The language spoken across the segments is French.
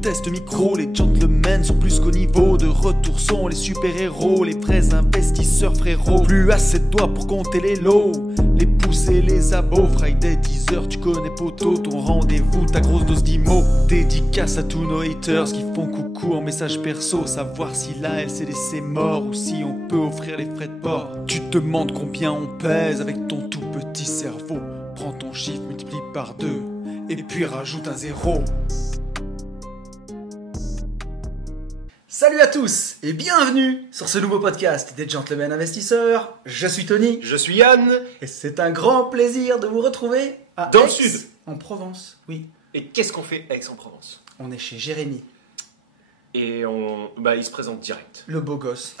test micro, les gentlemen sont plus qu'au niveau. De retour sont les super-héros, les vrais investisseurs frérots. Plus assez de doigts pour compter les lots, les pouces et les abos. Friday 10h, tu connais poto, ton rendez-vous, ta grosse dose d'IMO. Dédicace à tous nos haters qui font coucou en message perso. Savoir si là elle s'est laissée mort ou si on peut offrir les frais de port. Tu te demandes combien on pèse avec ton tout petit cerveau. Prends ton chiffre, multiplie par 2 et puis rajoute un 0. Salut à tous et bienvenue sur ce nouveau podcast des Gentlemen Investisseurs. Je suis Tony. Je suis Yann. Et c'est un grand plaisir de vous retrouver à Dans le Aix, sud. en Provence. Oui, Et qu'est-ce qu'on fait à Aix-en-Provence? on est chez Jérémy, Et il se présente direct. le beau gosse.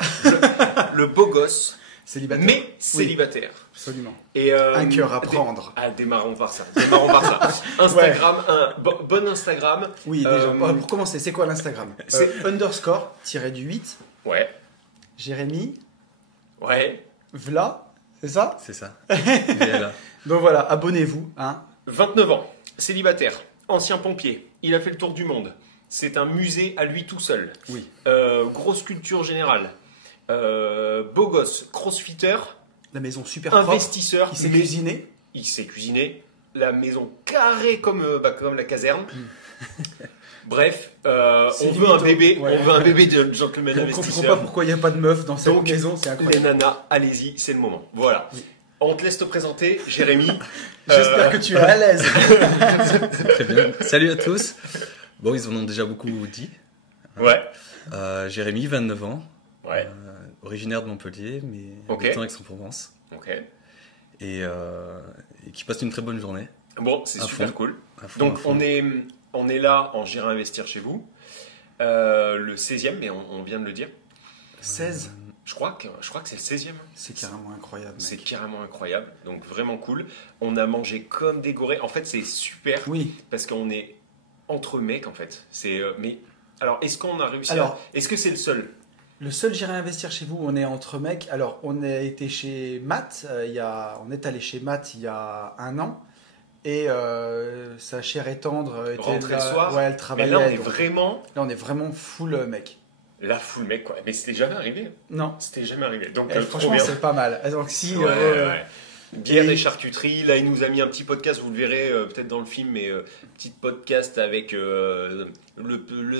Le beau gosse, Célibataire. mais célibataire. Absolument. Et, Un cœur à prendre. Démarrons par ça. Instagram, bon Instagram. Oui, déjà. Pour commencer, c'est quoi l'Instagram? C'est underscore, tiré du 8, Ouais, Jérémy, ouais. Vla, c'est ça? C'est ça. Là. Donc voilà, abonnez-vous. Hein. 29 ans, célibataire, ancien pompier. Il a fait le tour du monde. C'est un musée à lui tout seul. Oui. Grosse culture générale. Beau gosse, crossfitter, La maison super propre. investisseur. Il s'est mais- cuisiné. Il sait cuisiner, la maison carrée comme la caserne. Bref, on C'est veut un limite, bébé, ouais. on veut un bébé de gentleman On ne comprend pas investisseur. pourquoi il n'y a pas de meuf dans cette Donc, maison, c'est Les incroyable. nanas, allez-y, c'est le moment. Voilà. Oui. On te laisse te présenter, Jérémy. J'espère que tu es à l'aise. Très bien. Salut à tous. Bon, ils en ont déjà beaucoup dit. Ouais. Jérémy, 29 ans, Ouais. originaire de Montpellier, mais Ok. habitant Aix-en-Provence. Ok. Et qui passe une très bonne journée. Bon, c'est À super fond. cool. À fond, Donc à fond. on est là en J'irai investir chez vous. Le 16e, mais on vient de le dire. 16, Je crois que c'est le 16e. c'est carrément incroyable. C'est Mec. carrément incroyable, donc vraiment cool. On a mangé comme des gorées. En fait, c'est super Oui, parce qu'on est entre mecs en fait. Mais alors, est-ce qu'on a réussi Alors- Est-ce que c'est le seul? le seul j'irai investir chez vous, on est entre mecs. Alors, on a été chez Matt, on est allé chez Matt il y a 1 an. Et sa chère et tendre était Rentrer là. le soir. Ouais, elle Mais travaillait. là, on est donc- vraiment là, on est vraiment full mec. la full mec quoi. Mais c'était jamais arrivé. Non, C'était jamais arrivé. Donc et trop franchement, bien. c'est pas mal. Donc, si. Ouais, ouais. Bière et- et charcuterie. Là, il nous a mis un petit podcast. Vous le verrez peut-être dans le film, mais petit podcast avec le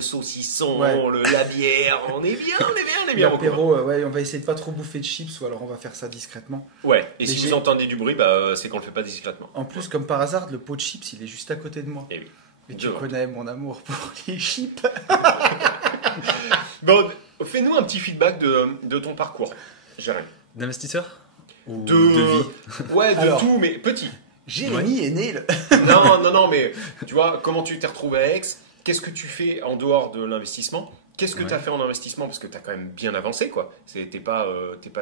saucisson, Ouais. la bière. On est bien, on est bien. L'apéro, ouais, on va essayer de pas trop bouffer de chips ou alors on va faire ça discrètement. Ouais. Et Mais si j'ai- vous entendez du bruit, c'est qu'on le fait pas discrètement. En plus, comme par hasard, le pot de chips, il est juste à côté de moi. Eh oui. Et tu Je vois. connais mon amour pour les chips. Bon, fais-nous un petit feedback de ton parcours, Jérémy. D'investisseur ou De vie? Ouais, de Alors. tout, mais petit. Jérémy est né le... Non, mais tu vois, comment tu t'es retrouvé à Aix? Qu'est-ce que tu fais en dehors de l'investissement? Qu'est-ce que Ouais. tu as fait en investissement? Parce que tu as quand même bien avancé, quoi. T'es pas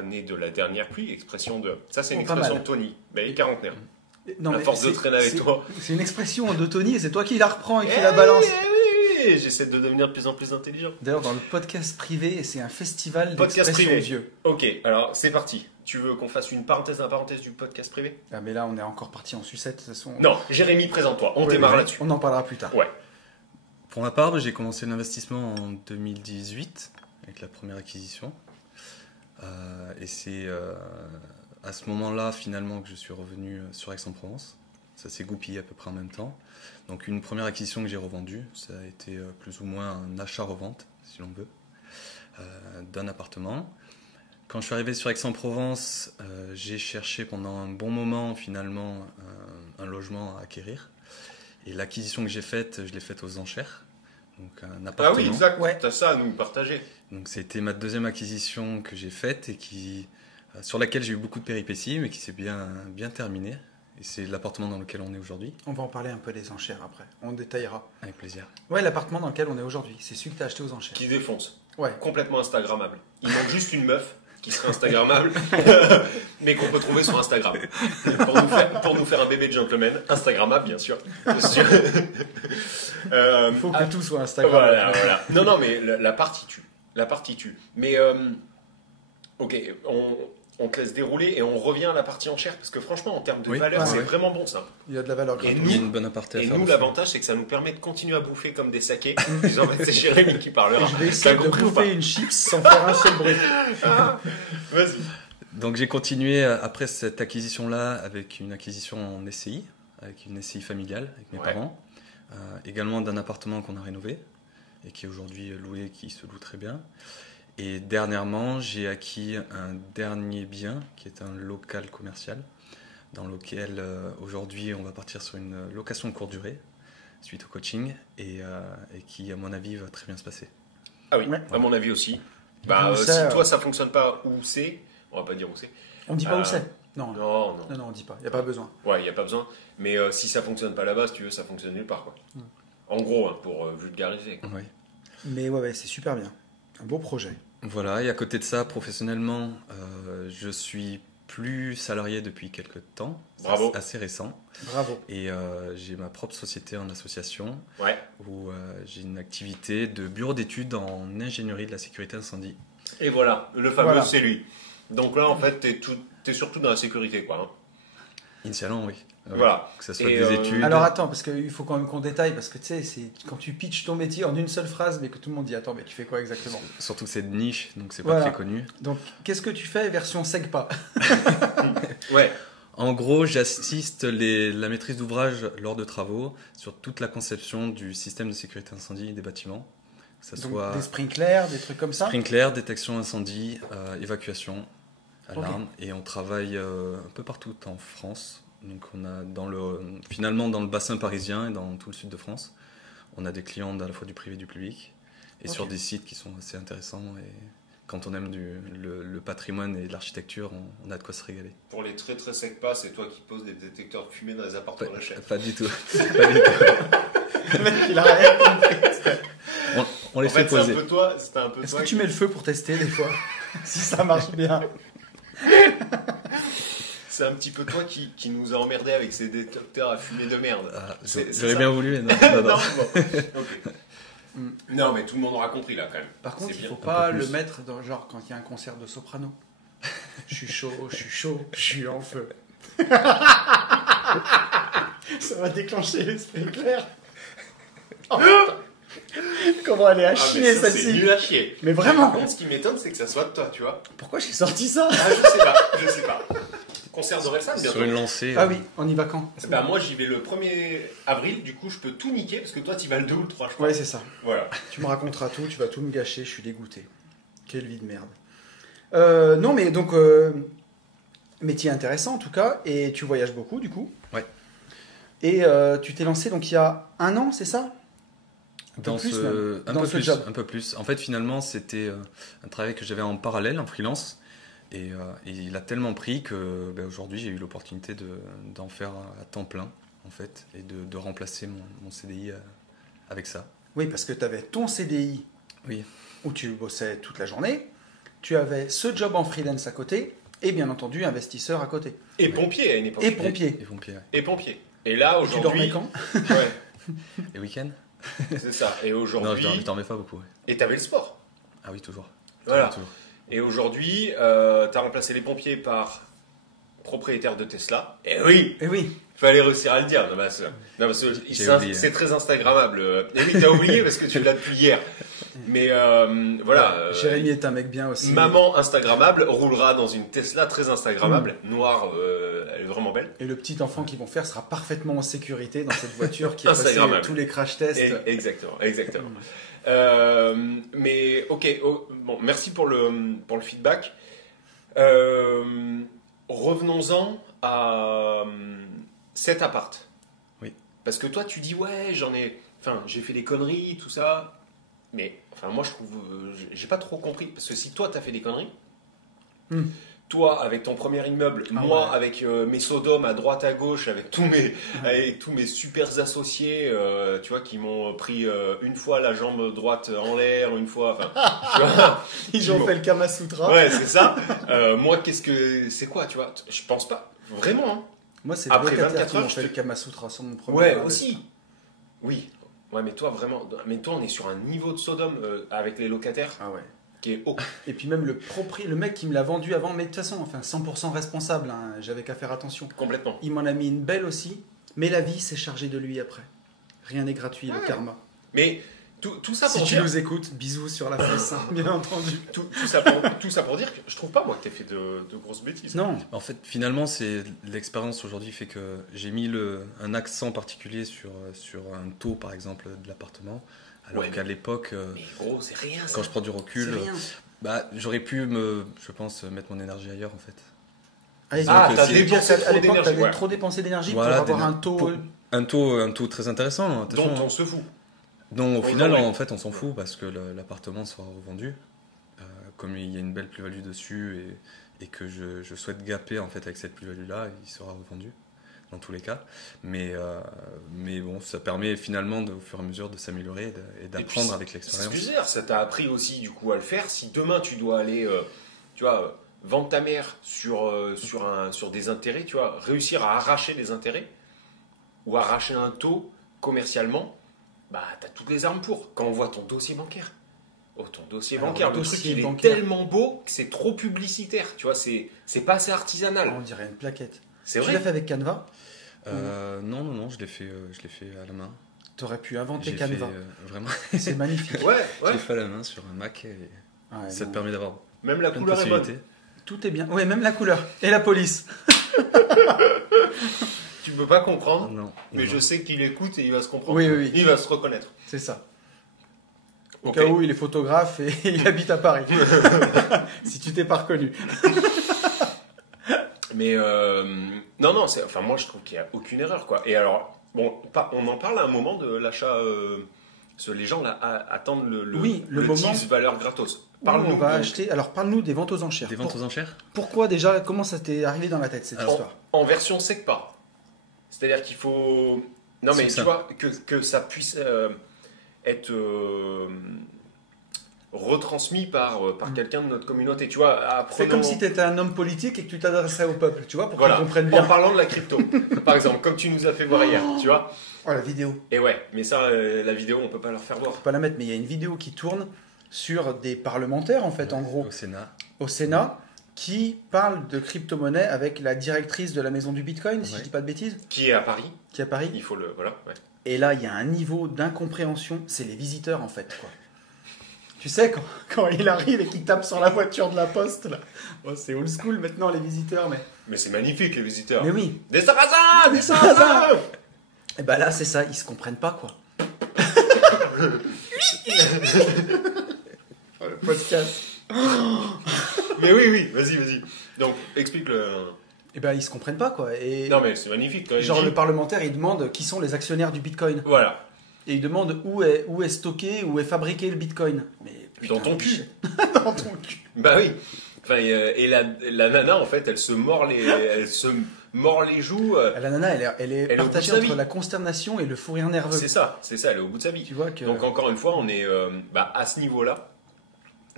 né de la dernière pluie, expression de... Ça, c'est une Oh, pas expression mal. de Tony, mais quarantenaire. Non, À mais force de c'est- traîner avec c'est- toi. C'est une expression de Tony et c'est toi qui la reprends et qui Eh la balance. oui, j'essaie de devenir de plus en plus intelligent. D'ailleurs, dans le podcast privé, c'est un festival Podcast d'expression privé. vieux. Ok, alors c'est parti. Tu veux qu'on fasse une parenthèse dans la parenthèse du podcast privé? Ah, mais là, on est encore parti en sucette. De toute façon. Non, Jérémy, présente-toi. On Ouais, démarre ouais, là-dessus. On en parlera plus tard. Ouais. Pour ma part, j'ai commencé l'investissement en 2018 avec la première acquisition. Et c'est à ce moment-là, finalement, que je suis revenu sur Aix-en-Provence. Ça s'est goupillé à peu près en même temps. Donc une première acquisition que j'ai revendue, ça a été plus ou moins un achat-revente, si l'on veut, d'un appartement. Quand je suis arrivé sur Aix-en-Rovence, j'ai cherché pendant un bon moment finalement un logement à acquérir. Et l'acquisition que j'ai faite, je l'ai faite aux enchères. Donc un Ah appartement. oui, exact. Ouais. T'as ça à nous partager. Donc c'était ma deuxième acquisition que j'ai faite et sur laquelle j'ai eu beaucoup de péripéties, mais qui s'est bien terminée. Et c'est l'appartement dans lequel on est aujourd'hui. On va en parler un peu des enchères après. On détaillera. Avec plaisir. Ouais, l'appartement dans lequel on est aujourd'hui, c'est celui que t'as acheté aux enchères. Qui défonce. Ouais. Complètement Instagrammable. Il manque juste une meuf qui serait Instagrammable, mais qu'on peut trouver sur Instagram. Pour nous faire un bébé de gentleman, Instagrammable bien sûr. Il faut que tout soit Instagram. Voilà. Non, mais la partie tue. La partie tue. Mais, ok, on te laisse dérouler et on revient à la partie enchère. Parce que franchement, en termes de Oui. valeur, Ah, c'est ouais. vraiment bon ça. Il y a de la valeur Et gratuite. Il y a une bonne aparté à Et faire. nous, dessus. l'avantage, c'est que ça nous permet de continuer à bouffer comme des sakés. En fait, c'est Jérémy qui parlera. Je vais essayer T'as de compris ou pas bouffer une chips sans faire un seul bruit. Vas-y. Donc j'ai continué après cette acquisition-là avec une acquisition en SCI, avec une SCI familiale, avec mes Ouais. parents. Également d'un appartement qu'on a rénové et qui est aujourd'hui loué, qui se loue très bien. Et dernièrement, j'ai acquis un dernier bien qui est un local commercial dans lequel aujourd'hui on va partir sur une location de courte durée suite au coaching et qui à mon avis va très bien se passer. Ah oui, Ouais. à mon avis aussi. Où Si c'est, toi, ça fonctionne pas où c'est, on va pas dire où c'est. On dit pas où Euh, c'est. Non. Non, non. Non, on dit pas. Il n'y a pas besoin. Ouais, il n'y a pas besoin. Mais si ça fonctionne pas là-bas, si tu veux, ça fonctionne nulle part. Quoi. En gros, hein, pour vulgariser. Quoi. Ouais. Mais ouais, c'est super bien. Un beau projet. Voilà, et à côté de ça, professionnellement, je suis plus salarié depuis quelques temps. C'est Bravo. assez récent. Bravo. Et j'ai ma propre société en association Ouais. où j'ai une activité de bureau d'études en ingénierie de la sécurité incendie. Et voilà, le fameux, Voilà. c'est lui. Donc là, en fait, t'es surtout dans la sécurité, quoi. Hein. Initialement, oui. Voilà. Que ce soit Et, des études. Alors attends, parce qu'il faut quand même qu'on détaille, parce que tu sais, c'est quand tu pitches ton métier en une seule phrase, mais que tout le monde dit attends, mais tu fais quoi exactement? Surtout que c'est de niche, donc c'est Voilà. pas très connu. Donc qu'est-ce que tu fais version SEGPA? Ouais. En gros, j'assiste la maîtrise d'ouvrage lors de travaux sur toute la conception du système de sécurité incendie des bâtiments. Que ce Donc soit des sprinklers, des trucs comme ça? sprinkler, détection incendie, évacuation, alarme. Et on travaille un peu partout en France. Donc on a finalement dans le bassin parisien et dans tout le sud de France, on a des clients à la fois du privé et du public. Et Ok. sur des sites qui sont assez intéressants. Et quand on aime le patrimoine et l'architecture, on a de quoi se régaler. Pour les très très secs pas, c'est toi qui poses des détecteurs de fumée dans les appartements de la chaîne. Pas du tout. Pas du tout. Le mec, il a rien compris. On les En fait fait, c'est un poser. peu toi. C'était un peu Est-ce toi que tu mets le feu pour tester des fois? Si ça marche bien. C'est un petit peu toi qui nous a emmerdés avec ces détecteurs à fumée de merde. Ah, C'est J'aurais ça. bien voulu, mais non. Non, bon. Ok. Non, mais tout le monde aura compris là quand même. Par contre, C'est il bien. faut pas Un peu le plus. mettre dans genre quand il y a un concert de soprano. Je suis chaud, je suis en feu. Ça va déclencher les sprinklers. Oh, putain. Comment elle est à Ah, chier mais ça, c'est celle-ci. nul à chier. Mais vraiment. Par contre, ce qui m'étonne, c'est que ça soit de toi, tu vois. Pourquoi j'ai sorti ça? Ah, je sais pas. Concert d'Orelsan bientôt. Sur une lancée. Ah oui, on y va quand? Bah, moi, j'y vais le 1er avril, du coup, je peux tout niquer parce que toi, tu vas le 2 ou le 3, je crois. Ouais, c'est ça. Voilà. Tu me raconteras tout, tu vas tout me gâcher, je suis dégoûté. Quelle vie de merde. Non, mais donc, métier intéressant en tout cas, et tu voyages beaucoup du coup. Ouais. Et tu t'es lancé donc il y a un an, c'est ça? Dans plus, ce, même. un Dans peu ce plus, job. un peu plus. En fait, finalement, c'était un travail que j'avais en parallèle, en freelance. Et il a tellement pris que aujourd'hui, j'ai eu l'opportunité d'en faire à temps plein, en fait, et de remplacer mon CDI avec ça. Oui, parce que tu avais ton CDI Oui. où tu bossais toute la journée, tu avais ce job en freelance à côté, et bien entendu investisseur à côté. Et pompier à une époque. Et pompier. Et pompiers, ouais. Et pompier. Et là, Tu dormais aujourd'hui. quand? Ouais, Et week-end c'est ça. Et Non, aujourd'hui. je dormais pas beaucoup. Ouais. Et t'avais le sport. Ah oui, toujours. Voilà. Toujours. Et aujourd'hui, t'as remplacé les pompiers par propriétaire de Tesla. Et oui, Eh oui, fallait réussir à le dire. Non, parce que J'ai oublié. c'est très Instagrammable. Et oui, t'as oublié parce que tu l'as depuis hier. Mais voilà. Jérémy est un mec bien aussi. Maman Instagrammable roulera dans une Tesla très Instagrammable, noire, elle est vraiment belle. Et le petit enfant qu'ils vont faire sera parfaitement en sécurité dans cette voiture qui a passé Instagrammable. tous les crash tests. Exactement. Mais ok, bon, merci pour le feedback. Revenons-en à cet appart. Oui. Parce que toi, tu dis ouais, j'ai fait des conneries, tout ça. Mais enfin, moi, je trouve, j'ai pas trop compris. Parce que si toi, t'as fait des conneries, toi, avec ton premier immeuble, Ah moi, ouais. avec mes sodomes à droite à gauche, avec tous mes super associés, tu vois, qui m'ont pris une fois la jambe droite en l'air, une fois, enfin, tu vois, Ils ont fait le Kama Sutra. ouais, c'est ça. Moi, c'est quoi, tu vois, je pense pas, vraiment. Hein. Moi, c'est Après le locataire 24 qui m'ont heures, fait je le Kama Sutra sur mon premier. Ouais, immeuble. aussi. Oui. Ouais, mais toi, vraiment, on est sur un niveau de Sodome avec les locataires. Ah ouais. qui est haut. Et puis même le mec qui me l'a vendu avant, mais de toute façon, enfin 100% responsable, hein, j'avais qu'à faire attention. Complètement. Il m'en a mis une belle aussi, mais la vie s'est chargée de lui après. Rien n'est gratuit, le karma. Mais tout ça Si pour tu dire... nous écoutes, bisous sur la fesse, hein, bien entendu. Tout ça pour dire que je trouve pas, moi, que t'aies fait de grosses bêtises. Non, En fait, finalement, c'est l'expérience aujourd'hui fait que j'ai mis un accent particulier sur un taux, par exemple, de l'appartement. Alors Ouais, qu'à l'époque, Mais gros, c'est rien, ça. quand je prends du c'est recul, rien. j'aurais pu, je pense, mettre mon énergie ailleurs, en fait. Allez, Ah, donc, t'as c'est- dépensé à trop l'époque, d'énergie, t'avais ouais. trop dépensé d'énergie Voilà, pour avoir un taux... pour- un taux très intéressant. Dont attention, on hein. se fout. Donc au Oui, final, non, oui. en fait, on s'en fout parce que l'appartement sera revendu. Comme il y a une belle plus-value dessus et que je souhaite gaper en fait avec cette plus-value-là, il sera revendu dans tous les cas. Mais bon, ça permet finalement au fur et à mesure de s'améliorer et Et puis, d'apprendre avec C'est ce l'expérience. que je veux dire, ça t'a appris aussi du coup à le faire. Si demain tu dois aller, tu vois, vendre ta mère sur des intérêts, tu vois, réussir à arracher des intérêts ou arracher un taux commercialement, bah t'as toutes les armes pour. Quand on voit ton dossier bancaire, ton dossier Alors, bancaire, le le truc dossier il bancaire. est tellement beau que c'est trop publicitaire, tu vois, c'est pas assez artisanal. On dirait une plaquette. C'est Tu vrai. l'as fait avec Canva. Non, je l'ai fait à la main. T'aurais pu inventer J'ai Canva. fait vraiment, C'est magnifique. Ouais, je ouais. l'ai fait à la main sur un Mac et Ouais, ça non. te permet d'avoir Même la plein de couleur est bonne. possibilités. Tout est bien. Oui, même la couleur. Et la police. Tu peux pas comprendre, Non, mais non. je sais qu'il écoute et il va se comprendre. Oui, oui, oui. Il va se reconnaître. C'est ça. Au Ok. cas où il est photographe et il habite à Paris. Si tu t'es pas reconnu. Mais non, enfin moi je trouve qu'il n'y a aucune erreur quoi. Et alors, bon, on en parle à un moment de l'achat. Parce que les gens là, attendent Oui, le moment tips valeur gratos. Où Parle-nous. on va donc, acheter. Alors parle-nous des ventes aux enchères. Des ventes aux enchères. Pourquoi déjà, comment ça t'est arrivé dans la tête cette Alors, histoire? en version SECPA. C'est-à-dire qu'il faut. Non mais C'est tu ça. vois, que ça puisse être retransmis par quelqu'un de notre communauté. Tu vois, C'est comme si tu étais un homme politique et que tu t'adressais au peuple, tu vois, pour Voilà, qu'ils comprennent en bien. parlant de la crypto, par exemple, comme tu nous as fait voir hier, tu vois. Oh, la vidéo. Et ouais, mais ça, la vidéo, on peut pas leur faire voir. Faut pas la mettre, mais il y a une vidéo qui tourne sur des parlementaires, en fait, en gros, Au Sénat. au Sénat, qui parlent de crypto-monnaie avec la directrice de la maison du Bitcoin, si Ouais. je dis pas de bêtises, Qui est à Paris, qui est à Paris. il faut le. Voilà, ouais. Et là, il y a un niveau d'incompréhension, c'est les visiteurs, en fait, quoi. Tu sais, quand il arrive et qu'il tape sur la voiture de la poste, là. Bon, c'est old school maintenant, les visiteurs, mais... Mais c'est magnifique, les visiteurs. Mais oui. Des sarrasins. Des sarrasins. Et ben là, c'est ça, ils se comprennent pas, quoi. Oh, le podcast. Mais oui, vas-y. Donc, explique le. Et ben ils se comprennent pas, quoi. Et Non, mais c'est magnifique quand même. genre, le parlementaire, il demande qui sont les actionnaires du Bitcoin. Voilà. Et il demande où est stocké, où est fabriqué le Bitcoin. Mais putain, Dans ton cul. shit. Dans ton cul. Bah oui. Enfin, et la nana, en fait, elle se mord les joues. La nana, elle est Elle est au bout partagée de sa entre vie. la consternation et le fou rire nerveux. C'est ça, elle est au bout de sa vie. Tu vois que... Donc, encore une fois, on est à ce niveau-là.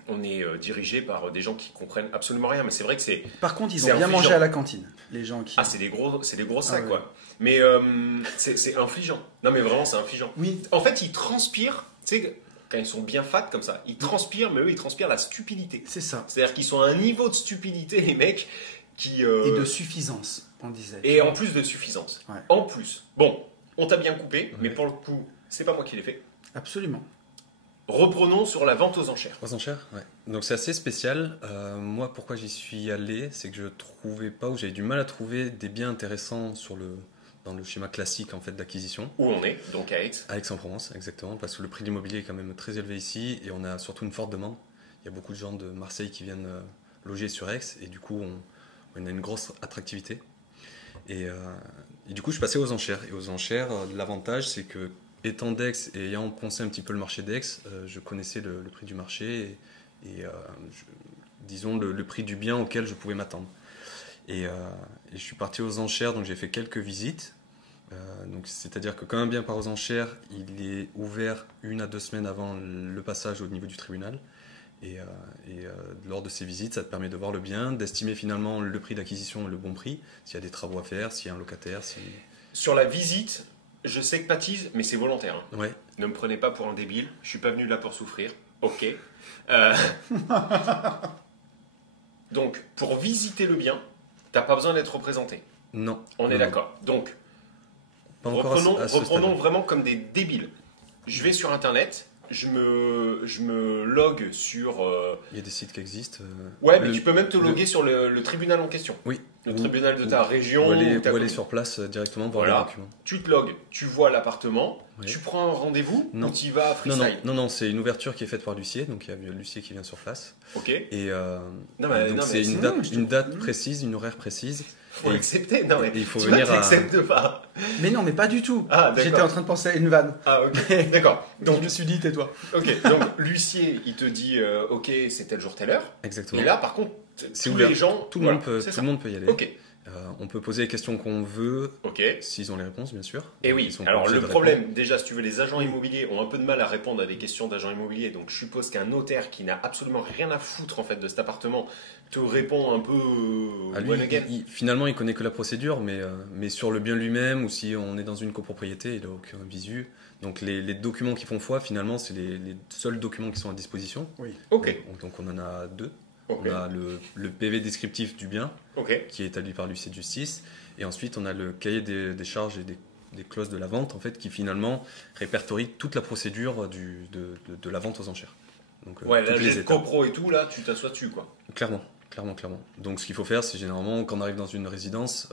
On est dirigé par des gens qui comprennent absolument rien. Mais c'est vrai que c'est. Par contre, ils c'est ont bien infligeant. mangé à la cantine, les gens qui... Ah, c'est des gros sacs, ouais. quoi. Mais c'est infligeant. Non, mais vraiment, c'est infligeant. Oui, En fait, ils transpirent, tu sais, quand ils sont bien fat comme ça, ils transpirent, mais eux, ils transpirent la stupidité. c'est ça. C'est-à-dire qu'ils sont à un niveau de stupidité, les mecs, qui. Et de suffisance, on disait. Et en plus de suffisance. Ouais. En plus. Bon, on t'a bien coupé, mais Ouais. pour le coup, c'est pas moi qui l'ai fait. Absolument. Reprenons sur la vente aux enchères. Aux enchères, ouais. Donc c'est assez spécial. Moi, pourquoi j'y suis allé, c'est que je trouvais pas, ou j'avais du mal à trouver des biens intéressants dans le schéma classique en fait d'acquisition. Où on est, donc à Aix. À Aix-en-Provence, exactement, parce que le prix de l'immobilier est quand même très élevé ici et on a surtout une forte demande. Il y a beaucoup de gens de Marseille qui viennent loger sur Aix et du coup on a une grosse attractivité. Et du coup je suis passé aux enchères. Et aux enchères, l'avantage c'est que étant d'Aix et ayant poncé un petit peu le marché d'Aix, je connaissais le prix du marché et disons le prix du bien auquel je pouvais m'attendre. Et je suis parti aux enchères, donc j'ai fait quelques visites. Donc c'est-à-dire que quand un bien part aux enchères, il est ouvert 1 à 2 semaines avant le passage au niveau du tribunal. Et lors de ces visites, ça te permet de voir le bien, d'estimer finalement le prix d'acquisition et le bon prix, s'il y a des travaux à faire, s'il y a un locataire. Sur la visite, je sais que pâtise, mais c'est volontaire. Hein. Ouais. Ne me prenez pas pour un débile, je suis pas venu là pour souffrir. Ok. Donc, pour visiter le bien, t'as pas besoin d'être représenté. Non. On est Non, d'accord. Donc, pas encore à ce reprenons stade. vraiment comme des débiles. Je vais sur Internet, je me log sur... Il y a des sites qui existent. Ouais, mais tu peux même te loguer sur le tribunal en question. Oui. Le tribunal de ta région. Ou aller, ou ta ou aller commune. sur place directement voir Voilà. les documents. Tu te logs, tu vois l'appartement, Oui. tu prends un rendez-vous Non. ou tu y vas à Non, freestyle. non, c'est une ouverture qui est faite par l'huissier, donc il y a l'huissier qui vient sur place. Ok, Et Non, mais- donc non, c'est mais une date précise, une horaire précise. faut Et- l'accepter. Non, mais et il faut tu venir à- t'acceptes pas. Mais non, mais pas du tout. Ah, d'accord. J'étais en train de penser à une vanne. Ah, ok, d'accord. Donc Donc, je me suis dit, tais-toi. ok, donc l'huissier, il te dit, ok, c'est tel jour, telle heure. Exactement. Et là, par contre, C'est tous ouvert. les gens... Tout le voilà, monde peut, c'est tout ça. le monde peut y aller. Ok, On peut poser les questions qu'on veut, ok. s'ils ont les réponses, bien sûr. Et Donc, oui, ils sont pas alors obligés le de problème, déjà, si tu veux, les agents immobiliers ont un peu de mal à répondre à des questions d'agents immobiliers. Donc, je suppose qu'un notaire qui n'a absolument rien à foutre en fait de cet appartement te répond un peu Ah, lui, one again. finalement, il connaît que la procédure, mais sur le bien lui-même, ou si on est dans une copropriété, il n'a aucun visu. Donc les documents qui font foi, finalement, c'est les seuls documents qui sont à disposition. Ok, Donc on en a deux. ok, On a le PV descriptif du bien, ok. qui est établi par l'huissier de justice, et ensuite on a le cahier des charges et des clauses de la vente, en fait, qui finalement répertorie toute la procédure de la vente aux enchères. Donc Ouais, là, toutes les j'ai le étapes. copro et tout, là, tu t'assois dessus, quoi. Clairement. Donc ce qu'il faut faire, c'est généralement, quand on arrive dans une résidence,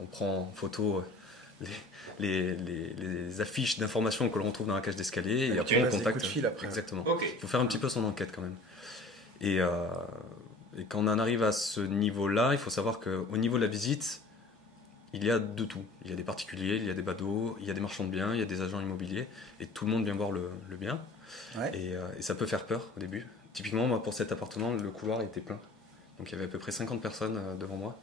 on prend en photo les affiches d'informations que l'on retrouve dans la cage d'escalier, et Ok, après on là, c'est contacte. coup de fil après. Exactement. Ok. Il faut faire un petit peu son enquête quand même. Et quand on en arrive à ce niveau-là, il faut savoir qu'au niveau de la visite, il y a de tout. Il y a des particuliers, il y a des badauds, il y a des marchands de biens, il y a des agents immobiliers, et tout le monde vient voir le bien. Ouais. Et ça peut faire peur au début. Typiquement, moi, pour cet appartement, le couloir était plein. Donc il y avait à peu près 50 personnes devant moi.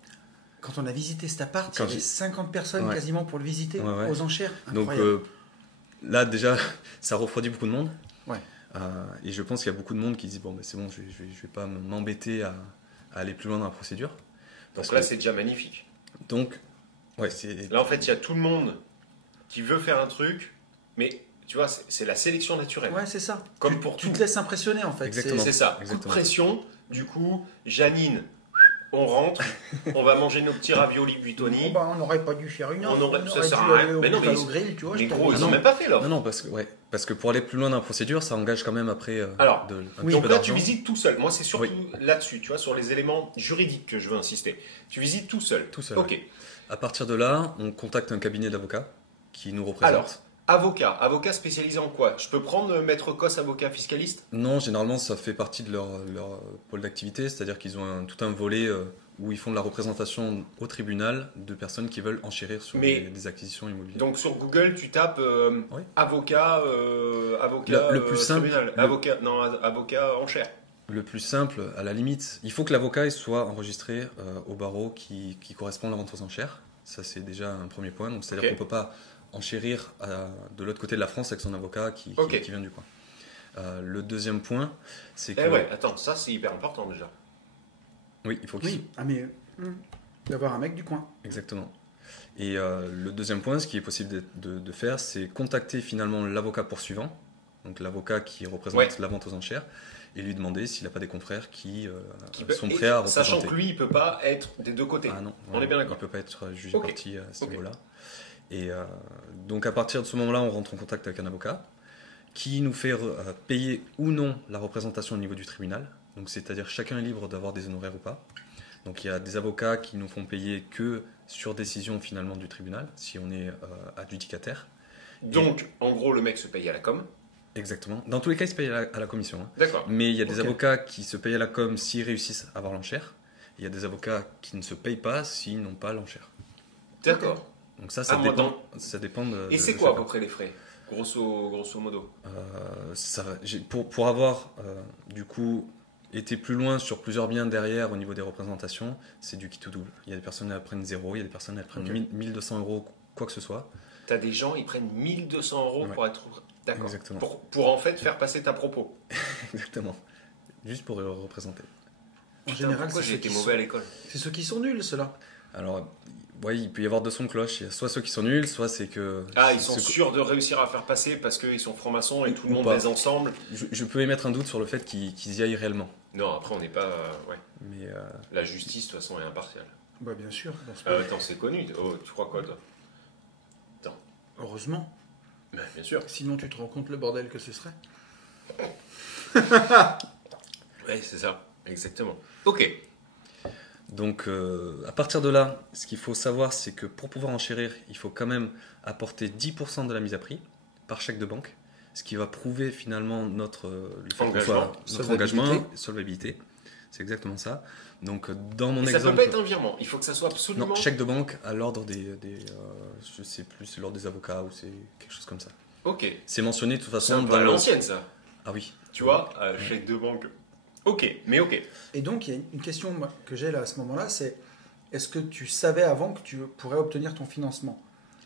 Quand on a visité cet appart, il y Quand avait j'ai- 50 personnes Ouais. quasiment pour le visiter, Ouais. aux enchères. Donc Incroyable. là, déjà, ça refroidit beaucoup de monde. Ouais. Et je pense qu'il y a beaucoup de monde qui dit, bon, ben, c'est bon, je vais pas m'embêter à aller plus loin dans la procédure. Parce Donc là, que- c'est déjà magnifique. Donc, ouais, c'est... Là, en fait, il y a tout le monde qui veut faire un truc, mais tu vois, c'est la sélection naturelle. Ouais, c'est ça. Comme tu, pour tu tout. te laisses impressionner en fait. Exactement. C'est ça, coup de Exactement. pression. Du coup, Janine, on rentre, on va manger nos petits raviolis buitoni. Oh, bah, on n'aurait pas dû faire une heure. On aurait- ça dû sert à rien. aller au Mais non, mais Buffalo Grill, tu vois. Mais je gros, t'avais ils dit. n'ont même pas fait l'offre. Non, parce que pour aller plus loin dans la procédure, ça engage quand même après Alors, un oui, petit Donc peu là, tu d'argent. visites tout seul. Moi, c'est surtout Oui. là-dessus, tu vois, sur les éléments juridiques que je veux insister. Tu visites tout seul. Tout seul, Ok. À partir de là, on contacte un cabinet d'avocats qui nous représente. Alors, avocat spécialisé en quoi? Je peux prendre Maître Cos, avocat fiscaliste? Non, généralement, ça fait partie de leur pôle d'activité, c'est-à-dire qu'ils ont tout un volet où ils font de la représentation au tribunal de personnes qui veulent enchérir sur Mais- des acquisitions immobilières. Donc sur Google, tu tapes Oui. avocat, Le plus simple, tribunal. Avocat en chair. Le plus simple, à la limite, il faut que l'avocat il soit enregistré au barreau qui correspond à la vente aux enchères. Ça, c'est déjà un premier point. Donc, c'est-à-dire Ok. qu'on ne peut pas enchérir de l'autre côté de la France avec son avocat qui vient du coin. Le deuxième point, c'est que... Eh ouais, attends, ça c'est hyper important déjà. Oui, il faut qu'il Oui, ah mais d'avoir un mec du coin. Exactement. Et le deuxième point, ce qui est possible de faire, c'est contacter finalement l'avocat poursuivant, donc l'avocat qui représente Ouais. la vente aux enchères, et lui demander s'il n'a pas des confrères qui Peut- sont et prêts à représenter. Sachant que lui, il peut pas être des deux côtés. Ah non, On est bien d'accord. Il ne peut pas être jugé Ok. parti à ce Ok. niveau-là. Et donc à partir de ce moment-là, on rentre en contact avec un avocat qui nous fait payer ou non la représentation au niveau du tribunal. Donc c'est-à-dire chacun est libre d'avoir des honoraires ou pas. Donc il y a des avocats qui nous font payer que sur décision finalement du tribunal, si on est adjudicataire. Donc, en gros, le mec se paye à la com. Exactement. Dans tous les cas, ils se payent à la commission. Hein. D'accord. Mais il y a des Ok. avocats qui se payent à la com s'ils réussissent à avoir l'enchère. Il y a des avocats qui ne se payent pas s'ils n'ont pas l'enchère. D'accord. Donc ça, Ah, moi, ça dépend de... Et c'est de quoi à chacun. peu près les frais grosso modo. Pour avoir du coup été plus loin sur plusieurs biens derrière au niveau des représentations, c'est du qui tout double. Il y a des personnes qui prennent 0, il y a des personnes qui prennent Ok. 1200 euros, quoi que ce soit. T'as des gens, ils prennent 1200 euros Ouais. pour être. D'accord. Exactement. Pour en fait faire passer ta propos. Exactement. Juste pour représenter. En Putain, général, pourquoi c'est j'ai ceux été qui mauvais sont- à l'école? c'est ceux qui sont nuls, ceux-là. Alors, ouais, il peut y avoir deux sons de cloche. Il y a soit ceux qui sont nuls, soit c'est que... Ah, ils sont c'est- sûrs de réussir à faire passer parce qu'ils sont francs-maçons et tout le Ou monde pas. les ensemble. Je peux émettre un doute sur le fait qu'ils y aillent réellement. Non, après, on n'est pas. Ouais. Mais La justice, de toute façon, est impartiale. Bah, bien sûr. Dans ce pays. Attends, c'est connu. Oh, tu crois quoi, toi? Heureusement. Ben, bien sûr. Sinon, tu te rends compte le bordel que ce serait. Ouais, c'est ça. Exactement. Ok. donc, à partir de là, ce qu'il faut savoir, c'est que pour pouvoir enchérir, il faut quand même apporter 10% de la mise à prix par chèque de banque, ce qui va prouver finalement le fait qu'on Engagement. notre engagement, solvabilité. C'est exactement ça. Donc, dans mon Et ça exemple... peut pas être un virement. Il faut que ça soit absolument. Non, chèque de banque à l'ordre je sais plus, c'est l'ordre des avocats ou c'est quelque chose comme ça. Ok. C'est mentionné de toute C'est façon un peu dans à le... l'ancienne, ça. Ah oui. Tu vois, chèque de banque. Ok, mais ok. Et donc, il y a une question moi, que j'ai là à ce moment-là, c'est est-ce que tu savais avant que tu pourrais obtenir ton financement?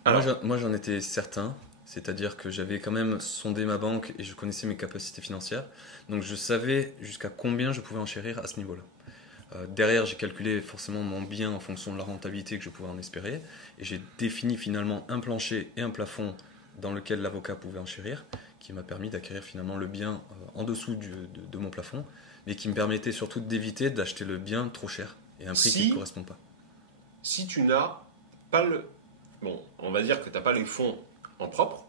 Alors, Moi, j'en étais certain. C'est-à-dire que j'avais quand même sondé ma banque et je connaissais mes capacités financières. Donc je savais jusqu'à combien je pouvais enchérir à ce niveau-là. Derrière, j'ai calculé forcément mon bien en fonction de la rentabilité que je pouvais en espérer. Et j'ai défini finalement un plancher et un plafond dans lequel l'avocat pouvait enchérir, qui m'a permis d'acquérir finalement le bien en dessous de mon plafond, mais qui me permettait surtout d'éviter d'acheter le bien trop cher et à un prix qui ne correspond pas. si tu n'as pas le. Bon, on va dire que tu n'as pas les fonds en propre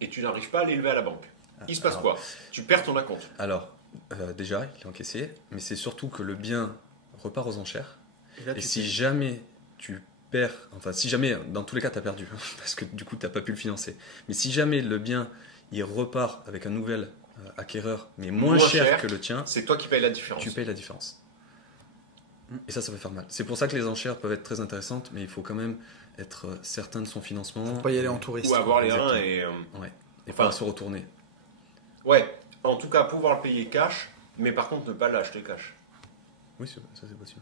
et tu n'arrives pas à l'élever à la banque. Il se passe alors- quoi? Tu perds ton acompte. Alors, déjà, il est encaissé, mais c'est surtout que le bien repart aux enchères. Et là, Et tu si jamais tu perds, enfin si jamais, dans tous les cas tu as perdu, parce que du coup tu n'as pas pu le financer, mais si jamais le bien il repart avec un nouvel acquéreur, mais moins cher que le tien, C'est toi qui payes la différence. tu payes la différence. Et ça peut faire mal. C'est pour ça que les enchères peuvent être très intéressantes, mais il faut quand même être certain de son financement. faut pas y aller en touriste. Ou avoir les Exactement. reins et. Ouais. Et Enfin- pas se retourner. Ouais, en tout cas, pouvoir le payer cash, mais par contre ne pas l'acheter cash. Oui, ça c'est possible.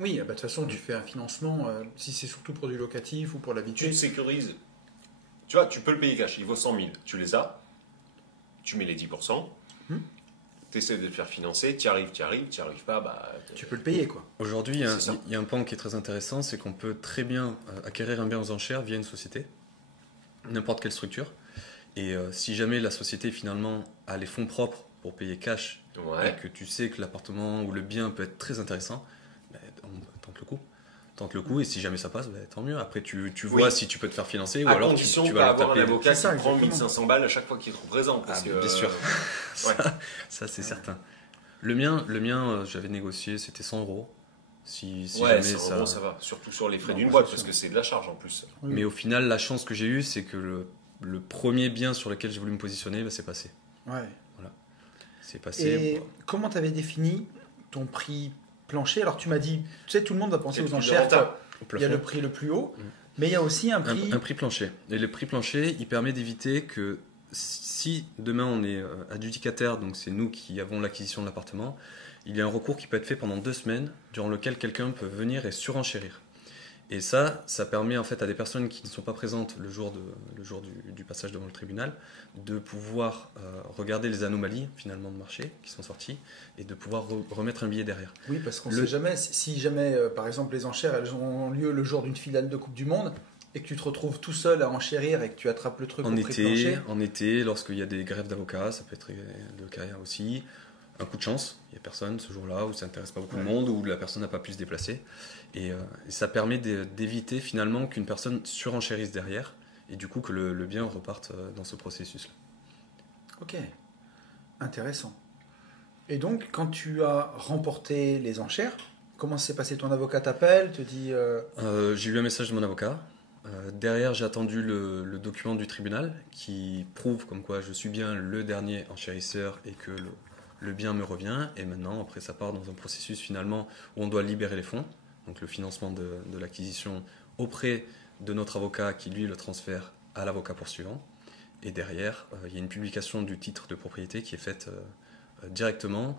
Oui, bah, de toute façon, tu fais un financement, si c'est surtout pour du locatif ou pour Tu l'habitude. te sécurises. Tu vois, tu peux le payer cash, il vaut 100 000. Tu les as, tu mets les 10%, tu essaies de te faire financer, tu arrives pas, bah. Tu peux le payer, quoi. Aujourd'hui, il y a un- C'est ça. il y a un pan qui est très intéressant, c'est qu'on peut très bien acquérir un bien aux enchères via une société, n'importe quelle structure. Et si jamais la société finalement a les fonds propres pour payer cash Ouais. et que tu sais que l'appartement ou le bien peut être très intéressant, ben, tente le coup. Tente le coup et si jamais ça passe, ben, tant mieux. Après, tu vois si tu peux te faire financer ou À alors condition tu de vas pas le avoir un taper. avocat C'est ça, qui prend exactement. 1500 balles à chaque fois qu'il est trop présent. Parce Ah, que, bien sûr. ouais. Ça c'est certain. Le mien j'avais négocié, c'était 100 euros. Si Ouais, jamais c'est ça... bon, ça va. Surtout sur les frais Non, d'une bah, boîte, c'est parce sûr. que c'est de la charge en plus. Mais au final, la chance que j'ai eue, c'est que le premier bien sur lequel j'ai voulu me positionner, ben, c'est passé. Ouais. C'est passé. Et comment tu avais défini ton prix plancher? Alors, tu m'as dit, tu sais, tout le monde va penser C'est aux le plus enchères. rentable. Au Il y a plafond. le prix le plus haut, Mm. mais il y a aussi un prix. Un prix plancher. Et le prix plancher, il permet d'éviter que si demain on est adjudicataire, donc c'est nous qui avons l'acquisition de l'appartement, il y a un recours qui peut être fait pendant 2 semaines, durant lequel quelqu'un peut venir et surenchérir. Et ça permet en fait à des personnes qui ne sont pas présentes le jour du passage devant le tribunal de pouvoir regarder les anomalies finalement de marché qui sont sorties et de pouvoir remettre un billet derrière. Oui, parce qu'on ne Le- sait jamais, si jamais, par exemple, les enchères, elles ont lieu le jour d'une finale de Coupe du Monde, et que tu te retrouves tout seul à enchérir et que tu attrapes le truc au prix plancher. En été, lorsqu'il y a des grèves d'avocats, ça peut être le cas aussi. Un coup de chance, il n'y a personne ce jour-là, où ça n'intéresse pas beaucoup de monde, où la personne n'a pas pu se déplacer. Et ça permet d'éviter finalement qu'une personne surenchérisse derrière, et du coup que le bien reparte dans ce processus-là. Ok, intéressant. Et donc, quand tu as remporté les enchères, comment s'est passé? Ton avocat t'appelle, te dit J'ai eu un message de mon avocat. Derrière, j'ai attendu le document du tribunal qui prouve comme quoi je suis bien le dernier enchérisseur et que le bien me revient. Et maintenant, après, ça part dans un processus finalement où on doit libérer les fonds, donc le financement de l'acquisition auprès de notre avocat qui lui le transfère à l'avocat poursuivant. Et derrière, il y a une publication du titre de propriété qui est faite directement,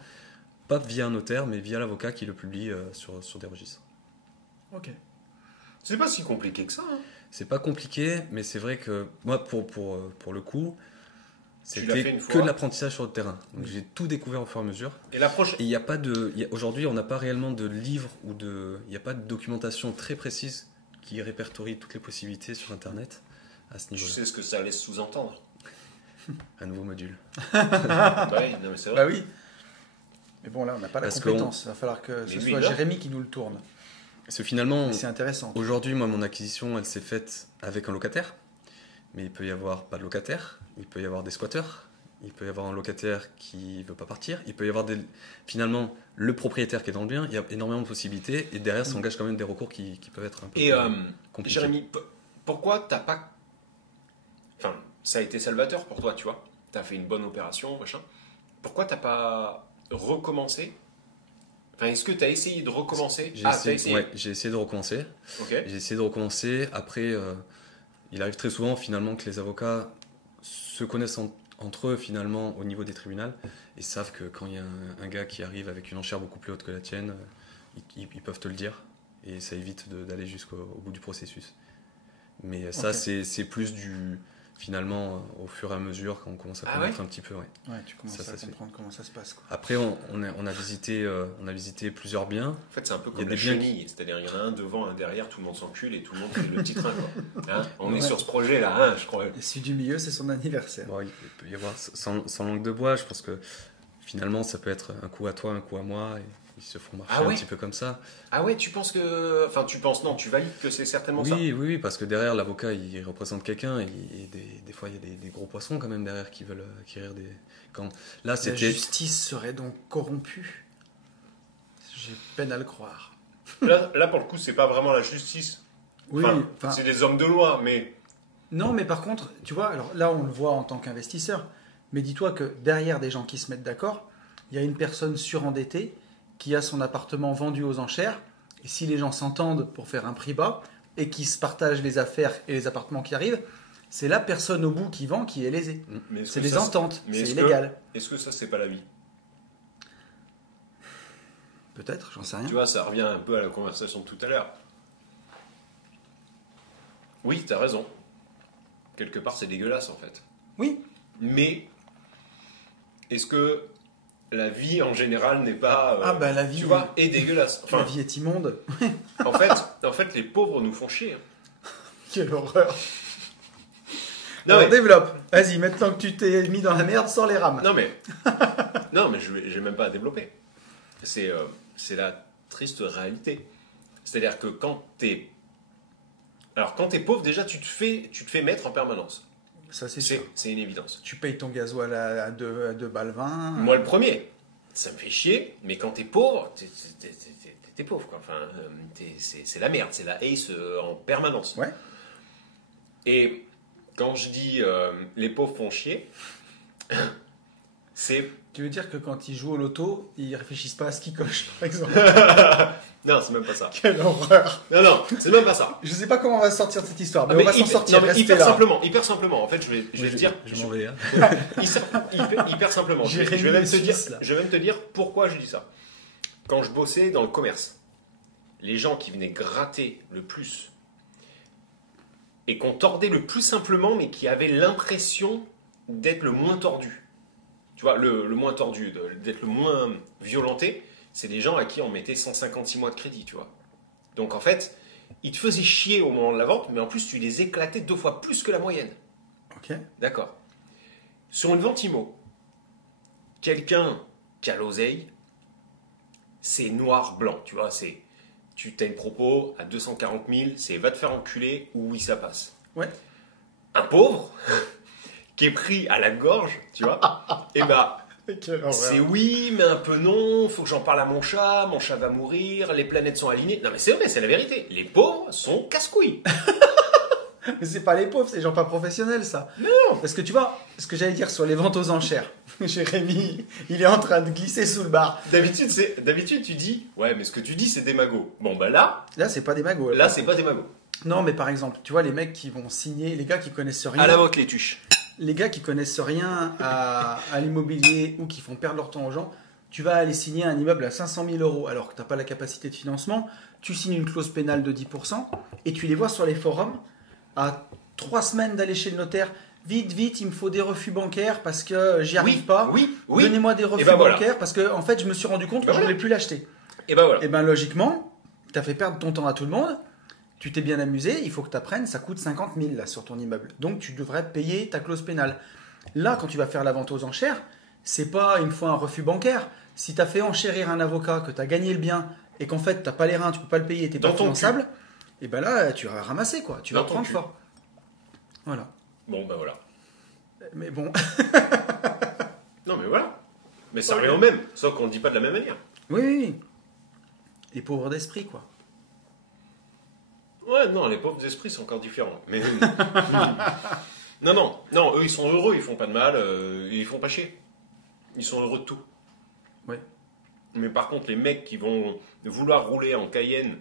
pas via un notaire, mais via l'avocat qui le publie sur des registres. Ok. C'est pas si compliqué que ça. Hein. C'est pas compliqué, mais c'est vrai que moi, pour le coup, Tu l'as fait C'était une que fois. de l'apprentissage sur le terrain. Donc j'ai tout découvert au fur et à mesure. Et la prochaine. Et il y a pas de, aujourd'hui, on n'a pas réellement de livre il n'y a pas de documentation très précise qui répertorie toutes les possibilités sur Internet à ce Tu niveau-là. sais ce que ça laisse sous-entendre. Un nouveau module. Ouais, non, mais c'est vrai. Bah oui. Mais bon, là, on n'a pas la Parce compétence. Il va falloir que ce lui, soit là. Jérémy qui nous le tourne. Parce que finalement, Mais c'est intéressant. aujourd'hui, moi, mon acquisition, elle s'est faite avec un locataire. Mais il peut y avoir pas de locataire. Il peut y avoir des squatteurs. Il peut y avoir un locataire qui veut pas partir. Il peut y avoir finalement le propriétaire qui est dans le bien. Il y a énormément de possibilités. Et derrière, ça engage quand même des recours qui peuvent être un peu Et compliqués. Jérémy, pourquoi t'as pas. Enfin, ça a été salvateur pour toi, tu vois. T'as fait une bonne opération, machin. Pourquoi t'as pas recommencé? Enfin, est-ce que t'as essayé de recommencer? T'as essayé. Ouais, j'ai essayé de recommencer. Ok. J'ai essayé de recommencer. Après, il arrive très souvent finalement que les avocats se connaissent entre eux finalement au niveau des tribunaux et savent que quand il y a un gars qui arrive avec une enchère beaucoup plus haute que la tienne, ils peuvent te le dire et ça évite d'aller jusqu'au bout du processus. Mais ça, Ok. c'est plus finalement au fur et à mesure quand on commence à Ah connaître un petit peu. Ouais. Ouais, tu commences Ça à se fait. comprendre comment ça se passe. Quoi. Après, on a visité plusieurs biens. En fait, c'est un peu Il y a comme la des biens chenille. C'est-à-dire, il y en a un devant, un derrière, tout le monde s'encule et tout le monde fait le petit train. Quoi. Hein, on est Ouais. sur ce projet-là, hein, je crois. Et celui du milieu, c'est son anniversaire. Bon, il peut y avoir sans langue de bois, je pense que finalement ça peut être un coup à toi, un coup à moi, et ils se font marcher Ah ouais un petit peu comme ça. Ah ouais, tu penses que. Enfin, tu penses, non, tu valides que c'est certainement ça. Oui, parce que derrière l'avocat il représente quelqu'un et des fois il y a des gros poissons quand même derrière qui veulent acquérir des. Là La c'était. justice serait donc corrompue. J'ai peine à le croire. Là, pour le coup, c'est pas vraiment la justice. Oui, enfin, C'est des hommes de loi, mais. non, mais par contre, tu vois, alors là, on le voit en tant qu'investisseur, mais dis-toi que derrière des gens qui se mettent d'accord, il y a une personne surendettée qui a son appartement vendu aux enchères, et si les gens s'entendent pour faire un prix bas, et qui se partagent les affaires et les appartements qui arrivent, c'est la personne au bout qui vend qui est lésée. mais est-ce C'est que des ça, ententes, mais c'est est-ce que- illégal. Est-ce que ça, c'est pas la vie? Peut-être, j'en sais rien. Tu vois, ça revient un peu à la conversation de tout à l'heure. Oui, t'as raison. Quelque part, c'est dégueulasse, en fait. Oui, Mais, est-ce que la vie, en général, n'est pas... Ah, bah, la vie- Tu vois, est dégueulasse. la Enfin, vie est immonde. en fait, les pauvres nous font chier. hein. Quelle horreur. Non, Alors mais, développe. Vas-y, maintenant que tu t'es mis dans la merde, sors les rames. non, mais, non, mais je vais même pas à développer. C'est la triste réalité. C'est-à-dire que quand t'es... Alors, quand t'es pauvre, déjà, tu te fais mettre en permanence. Ça, c'est sûr. C'est une évidence. Tu payes ton gasoil à 2 balles 20. Moi, le premier, ça me fait chier, mais quand t'es pauvre, t'es pauvre, quoi. Enfin, c'est la merde, c'est la haisse en permanence. Ouais. Et quand je dis les pauvres font chier, c'est... Tu veux dire que quand ils jouent au loto, ils réfléchissent pas à ce qu'ils cochent, par exemple. Non, c'est même pas ça. Quelle horreur. Non, c'est même pas ça. Je sais pas comment on va sortir de cette histoire, mais Ah, on va s'en sortir. non, mais Restez hyper là. simplement. En fait, je vais te dire... Je m'en vais. Hein. hyper simplement. Je vais Jérémy même le te dire, Suisse, là. je vais même te dire pourquoi je dis ça. Quand je bossais dans le commerce, les gens qui venaient gratter le plus et qu'on tordait le plus simplement, mais qui avaient l'impression d'être le moins tordu. Tu vois, le moins tordu, d'être le moins violenté, c'est des gens à qui on mettait 156 mois de crédit, tu vois. Donc en fait, ils te faisaient chier au moment de la vente, mais en plus tu les éclatais 2 fois plus que la moyenne. Ok. D'accord. Sur une vente IMO, quelqu'un qui a l'oseille, c'est noir-blanc, tu vois, c'est... Tu as une propos à 240 000, c'est va te faire enculer ou oui ça passe. Ouais. Un pauvre qui est pris à la gorge, tu vois, et bah Quelle horreur. c'est oui, mais un peu non, faut que j'en parle à mon chat va mourir, les planètes sont alignées. Non mais c'est vrai, c'est la vérité. Les pauvres sont casse-couilles. Mais c'est pas les pauvres, c'est les gens pas professionnels, ça. Non. Parce que tu vois, ce que j'allais dire sur les ventes aux enchères. Jérémy, il est en train de glisser sous le bar. D'habitude tu dis, ouais mais ce que tu dis c'est des magots. Bon bah là Là, c'est pas des magots. c'est pas des magots. Non, mais par exemple, tu vois, les mecs qui vont signer, les gars qui connaissent rien. À la vôtre les tuches. Les gars qui connaissent rien à l'immobilier ou qui font perdre leur temps aux gens, tu vas aller signer un immeuble à 500 000 euros alors que tu n'as pas la capacité de financement, tu signes une clause pénale de 10% et tu les vois sur les forums à 3 semaines d'aller chez le notaire. vite, il me faut des refus bancaires parce que j'y arrive pas. Oui. Donnez-moi des refus ben voilà. bancaires parce que en fait, je me suis rendu compte que je voilà. voulais plus l'acheter. Et ben voilà. Et ben logiquement, tu as fait perdre ton temps à tout le monde. Tu t'es bien amusé, il faut que tu apprennes, ça coûte 50 000 là, sur ton immeuble. Donc tu devrais payer ta clause pénale. Là, quand tu vas faire la vente aux enchères, c'est pas il me faut un refus bancaire. Si tu as fait enchérir un avocat, que tu as gagné le bien et qu'en fait tu n'as pas les reins, tu peux pas le payer, tu n'es Dans pas ton finançable, et ben là tu vas ramasser quoi, tu vas Dans ton prendre cul. fort. Voilà. Bon, ben voilà. Mais bon, Non, mais voilà. Mais ça revient au même, sauf qu'on ne dit pas de la même manière. oui. Les pauvres d'esprit quoi. Ouais, non, les pauvres esprits sont encore différents. Mais non, eux ils sont heureux, ils font pas de mal, ils font pas chier. Ils sont heureux de tout. Ouais. Mais par contre, les mecs qui vont vouloir rouler en Cayenne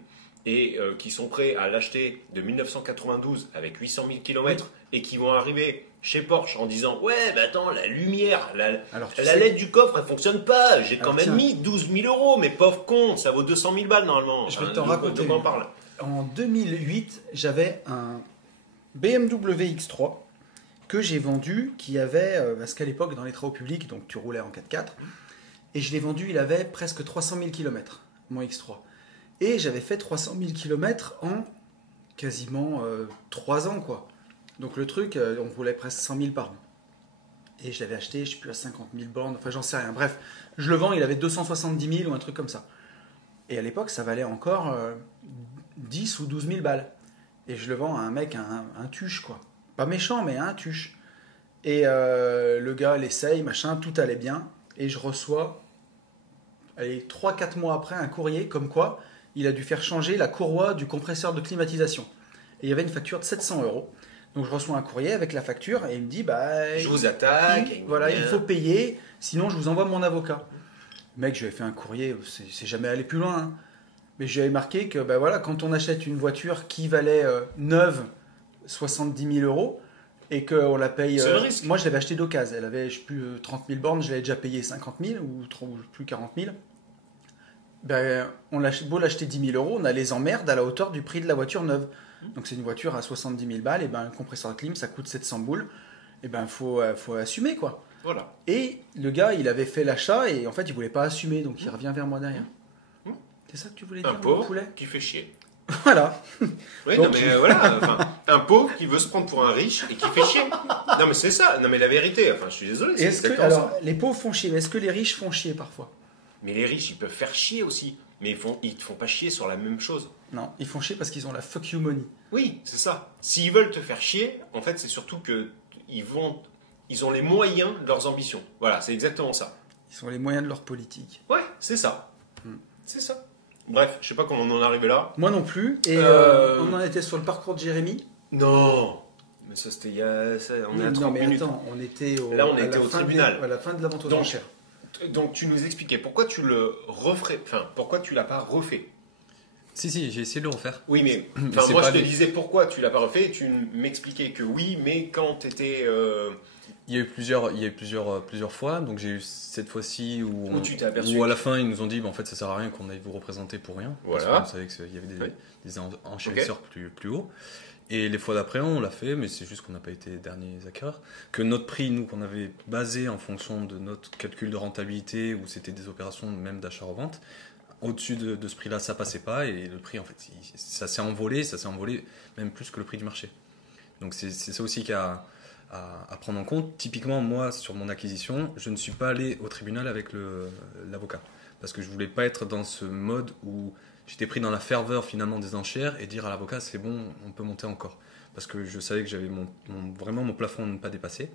et qui sont prêts à l'acheter de 1992 avec 800 000 km et qui vont arriver chez Porsche en disant ouais, mais attends, la lumière, Alors, tu la sais- LED du coffre, elle fonctionne pas. J'ai quand Alors, même tiens. mis 12 000 euros, mais pauvre con, ça vaut 200 000 balles normalement. Je vais Enfin, t'en de- raconter de quoi on une. parle. En 2008, j'avais un BMW X3 que j'ai vendu, qui avait, parce qu'à l'époque, dans les travaux publics, donc tu roulais en 4x4, et je l'ai vendu, il avait presque 300 000 km, mon X3. Et j'avais fait 300 000 km en quasiment 3 ans, quoi. Donc le truc, on roulait presque 100 000 par an. Et je l'avais acheté, je sais plus, à 50 000 bornes, enfin j'en sais rien. Bref, je le vends, il avait 270 000 ou un truc comme ça. Et à l'époque, ça valait encore 10 ou 12 000 balles. Et je le vends à un mec, un tuche, quoi. Pas méchant, mais un tuche. Et le gars l'essaye, machin, tout allait bien. Et je reçois, allez, 3-4 mois après, un courrier comme quoi il a dû faire changer la courroie du compresseur de climatisation. Et il y avait une facture de 700 €. Donc je reçois un courrier avec la facture et il me dit bah, Je vous attaque. voilà, il faut payer, sinon je vous envoie mon avocat. Mec, je lui ai fait un courrier, c'est jamais allé plus loin. Hein. Mais je lui avais marqué que bah, voilà, quand on achète une voiture qui valait neuve 70 000 € et qu'on la paye. C'est le risque. Moi je l'avais acheté d'occasion, elle avait je sais plus 30 000 bornes, je l'avais déjà payé 50 000 ou plus 40 000. Ben, on beau l'acheter 10 000 €, on a les emmerdes à la hauteur du prix de la voiture neuve. Donc c'est une voiture à 70 000 balles, et ben un compresseur de clim ça coûte 700 boules, et ben faut assumer quoi. Voilà. Et le gars il avait fait l'achat et en fait il voulait pas assumer, donc il revient vers moi derrière. C'est ça que tu voulais Un dire, mon pauvre poulet? qui fait chier. Voilà. Oui, Donc, non, mais voilà, enfin, un pauvre qui veut se prendre pour un riche et qui fait chier. Non, mais c'est ça, non, mais la vérité, enfin, je suis désolé, Et c'est est-ce que exactement alors ça. les pauvres font chier, mais est-ce que les riches font chier parfois? Mais les riches, ils peuvent faire chier aussi, mais ils te font pas chier sur la même chose. Non, ils font chier parce qu'ils ont la fuck you money. Oui, c'est ça. S'ils veulent te faire chier, en fait, c'est surtout que ils ont les moyens de leurs ambitions. Voilà, c'est exactement ça. Ils ont les moyens de leur politique. Ouais, c'est ça. C'est ça. Bref, je sais pas comment on en est arrivé là. Moi non plus. Et Euh, on en était sur le parcours de Jérémy. Non. Mais ça, c'était il y a. On est à 30 non mais minutes. attends, on était Là, on à la était au fin tribunal. à la fin de la vente aux Donc, enchères. Donc, tu nous expliquais pourquoi tu le referais. Enfin, pourquoi tu l'as pas refait. Si, j'ai essayé de le refaire. Oui, mais Mais enfin, c'est moi pas je te les- disais pourquoi tu l'as pas refait, et tu m'expliquais que oui, mais quand tu étais. Il y a eu plusieurs fois, donc j'ai eu cette fois-ci Où tu t'es aperçu où à la fin ils nous ont dit bah, en fait ça sert à rien qu'on aille vous représenter pour rien. Voilà. Parce qu'on savait qu'il y avait Oui. des enchérisseurs plus hauts. Et les fois d'après on l'a fait, mais c'est juste qu'on n'a pas été derniers acquéreurs. Que notre prix, nous, qu'on avait basé en fonction de notre calcul de rentabilité, où c'était des opérations même d'achat-revente, au-dessus de ce prix-là ça passait pas, et le prix en fait ça s'est envolé même plus que le prix du marché. Donc c'est ça aussi à prendre en compte. Typiquement, moi, sur mon acquisition, je ne suis pas allé au tribunal avec l'avocat. Parce que je voulais pas être dans ce mode où j'étais pris dans la ferveur finalement des enchères et dire à l'avocat c'est bon, on peut monter encore. Parce que je savais que j'avais vraiment mon plafond à ne pas dépasser.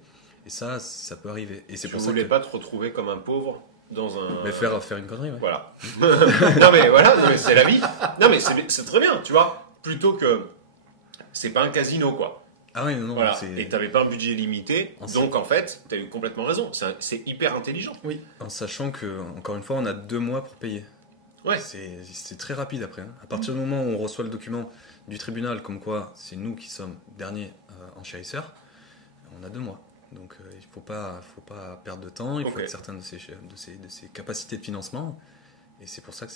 Et ça peut arriver. Et c'est Tu pour ça voulais que pas te retrouver comme un pauvre dans un. mais faire une connerie, ouais. Voilà. Non, mais voilà, non, mais c'est la vie. Non, mais c'est très bien, tu vois. Plutôt que. C'est pas un casino, quoi. Ah oui, non, Voilà. c'est Et t'avais pas un budget limité. Donc, en fait, t'as eu complètement raison. C'est hyper intelligent. en sachant que, encore une fois, on a 2 mois pour payer. Ouais. C'est très rapide après. Hein. À partir du moment où on reçoit le document du tribunal, comme quoi c'est nous qui sommes derniers enchérisseurs, on a 2 mois. Donc il faut pas perdre de temps, il faut Ok. être certain de ses capacités de financement. Et c'est pour ça que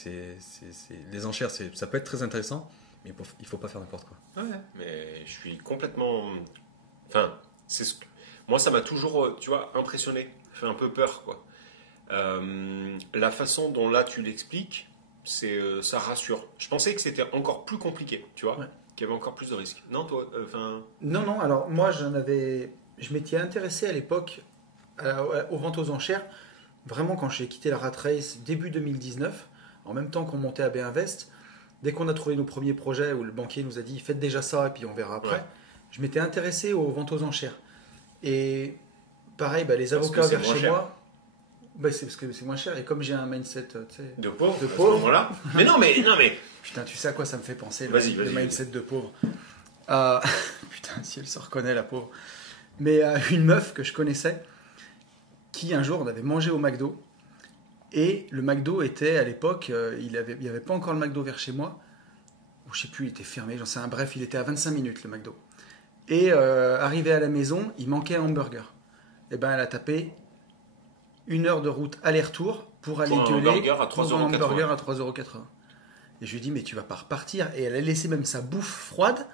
les enchères, ça peut être très intéressant, mais il faut pas faire n'importe quoi. Ouais. Mais je suis complètement. Enfin, Moi, ça m'a toujours, tu vois, impressionné, fait un peu peur, quoi. La façon dont là tu l'expliques, ça rassure. Je pensais que c'était encore plus compliqué, tu vois, Ouais. qu'il y avait encore plus de risques. Non, toi, Non, alors moi je m'étais intéressé à l'époque aux ventes aux enchères, vraiment quand j'ai quitté la Rat Race début 2019, en même temps qu'on montait à B-Invest, dès qu'on a trouvé nos premiers projets où le banquier nous a dit faites déjà ça et puis on verra après, Ouais. je m'étais intéressé aux ventes aux enchères. Et pareil, les Parce avocats que c'est vers moins chez cher. moi, c'est parce que c'est moins cher et comme j'ai un mindset, tu sais, de pauvre, De à ce pauvre. moment-là. Mais non, mais putain, tu sais à quoi ça me fait penser, Vas-y, le vas-y. mindset de pauvre. Euh, putain, si elle se reconnaît, la pauvre. Mais une meuf que je connaissais, qui un jour, on avait mangé au McDo, et le McDo était, à l'époque, il n'y avait pas encore le McDo vers chez moi, ou je sais plus, il était fermé, j'en sais un, bref, il était à 25 minutes, le McDo. Et arrivé à la maison, il manquait un hamburger. Et ben, elle a tapé 1 heure de route aller-retour pour aller un gueuler hamburger à pour un 3,80 €. hamburger à 3,80 €. Et je lui ai dit, mais tu vas pas repartir. Et elle a laissé même sa bouffe froide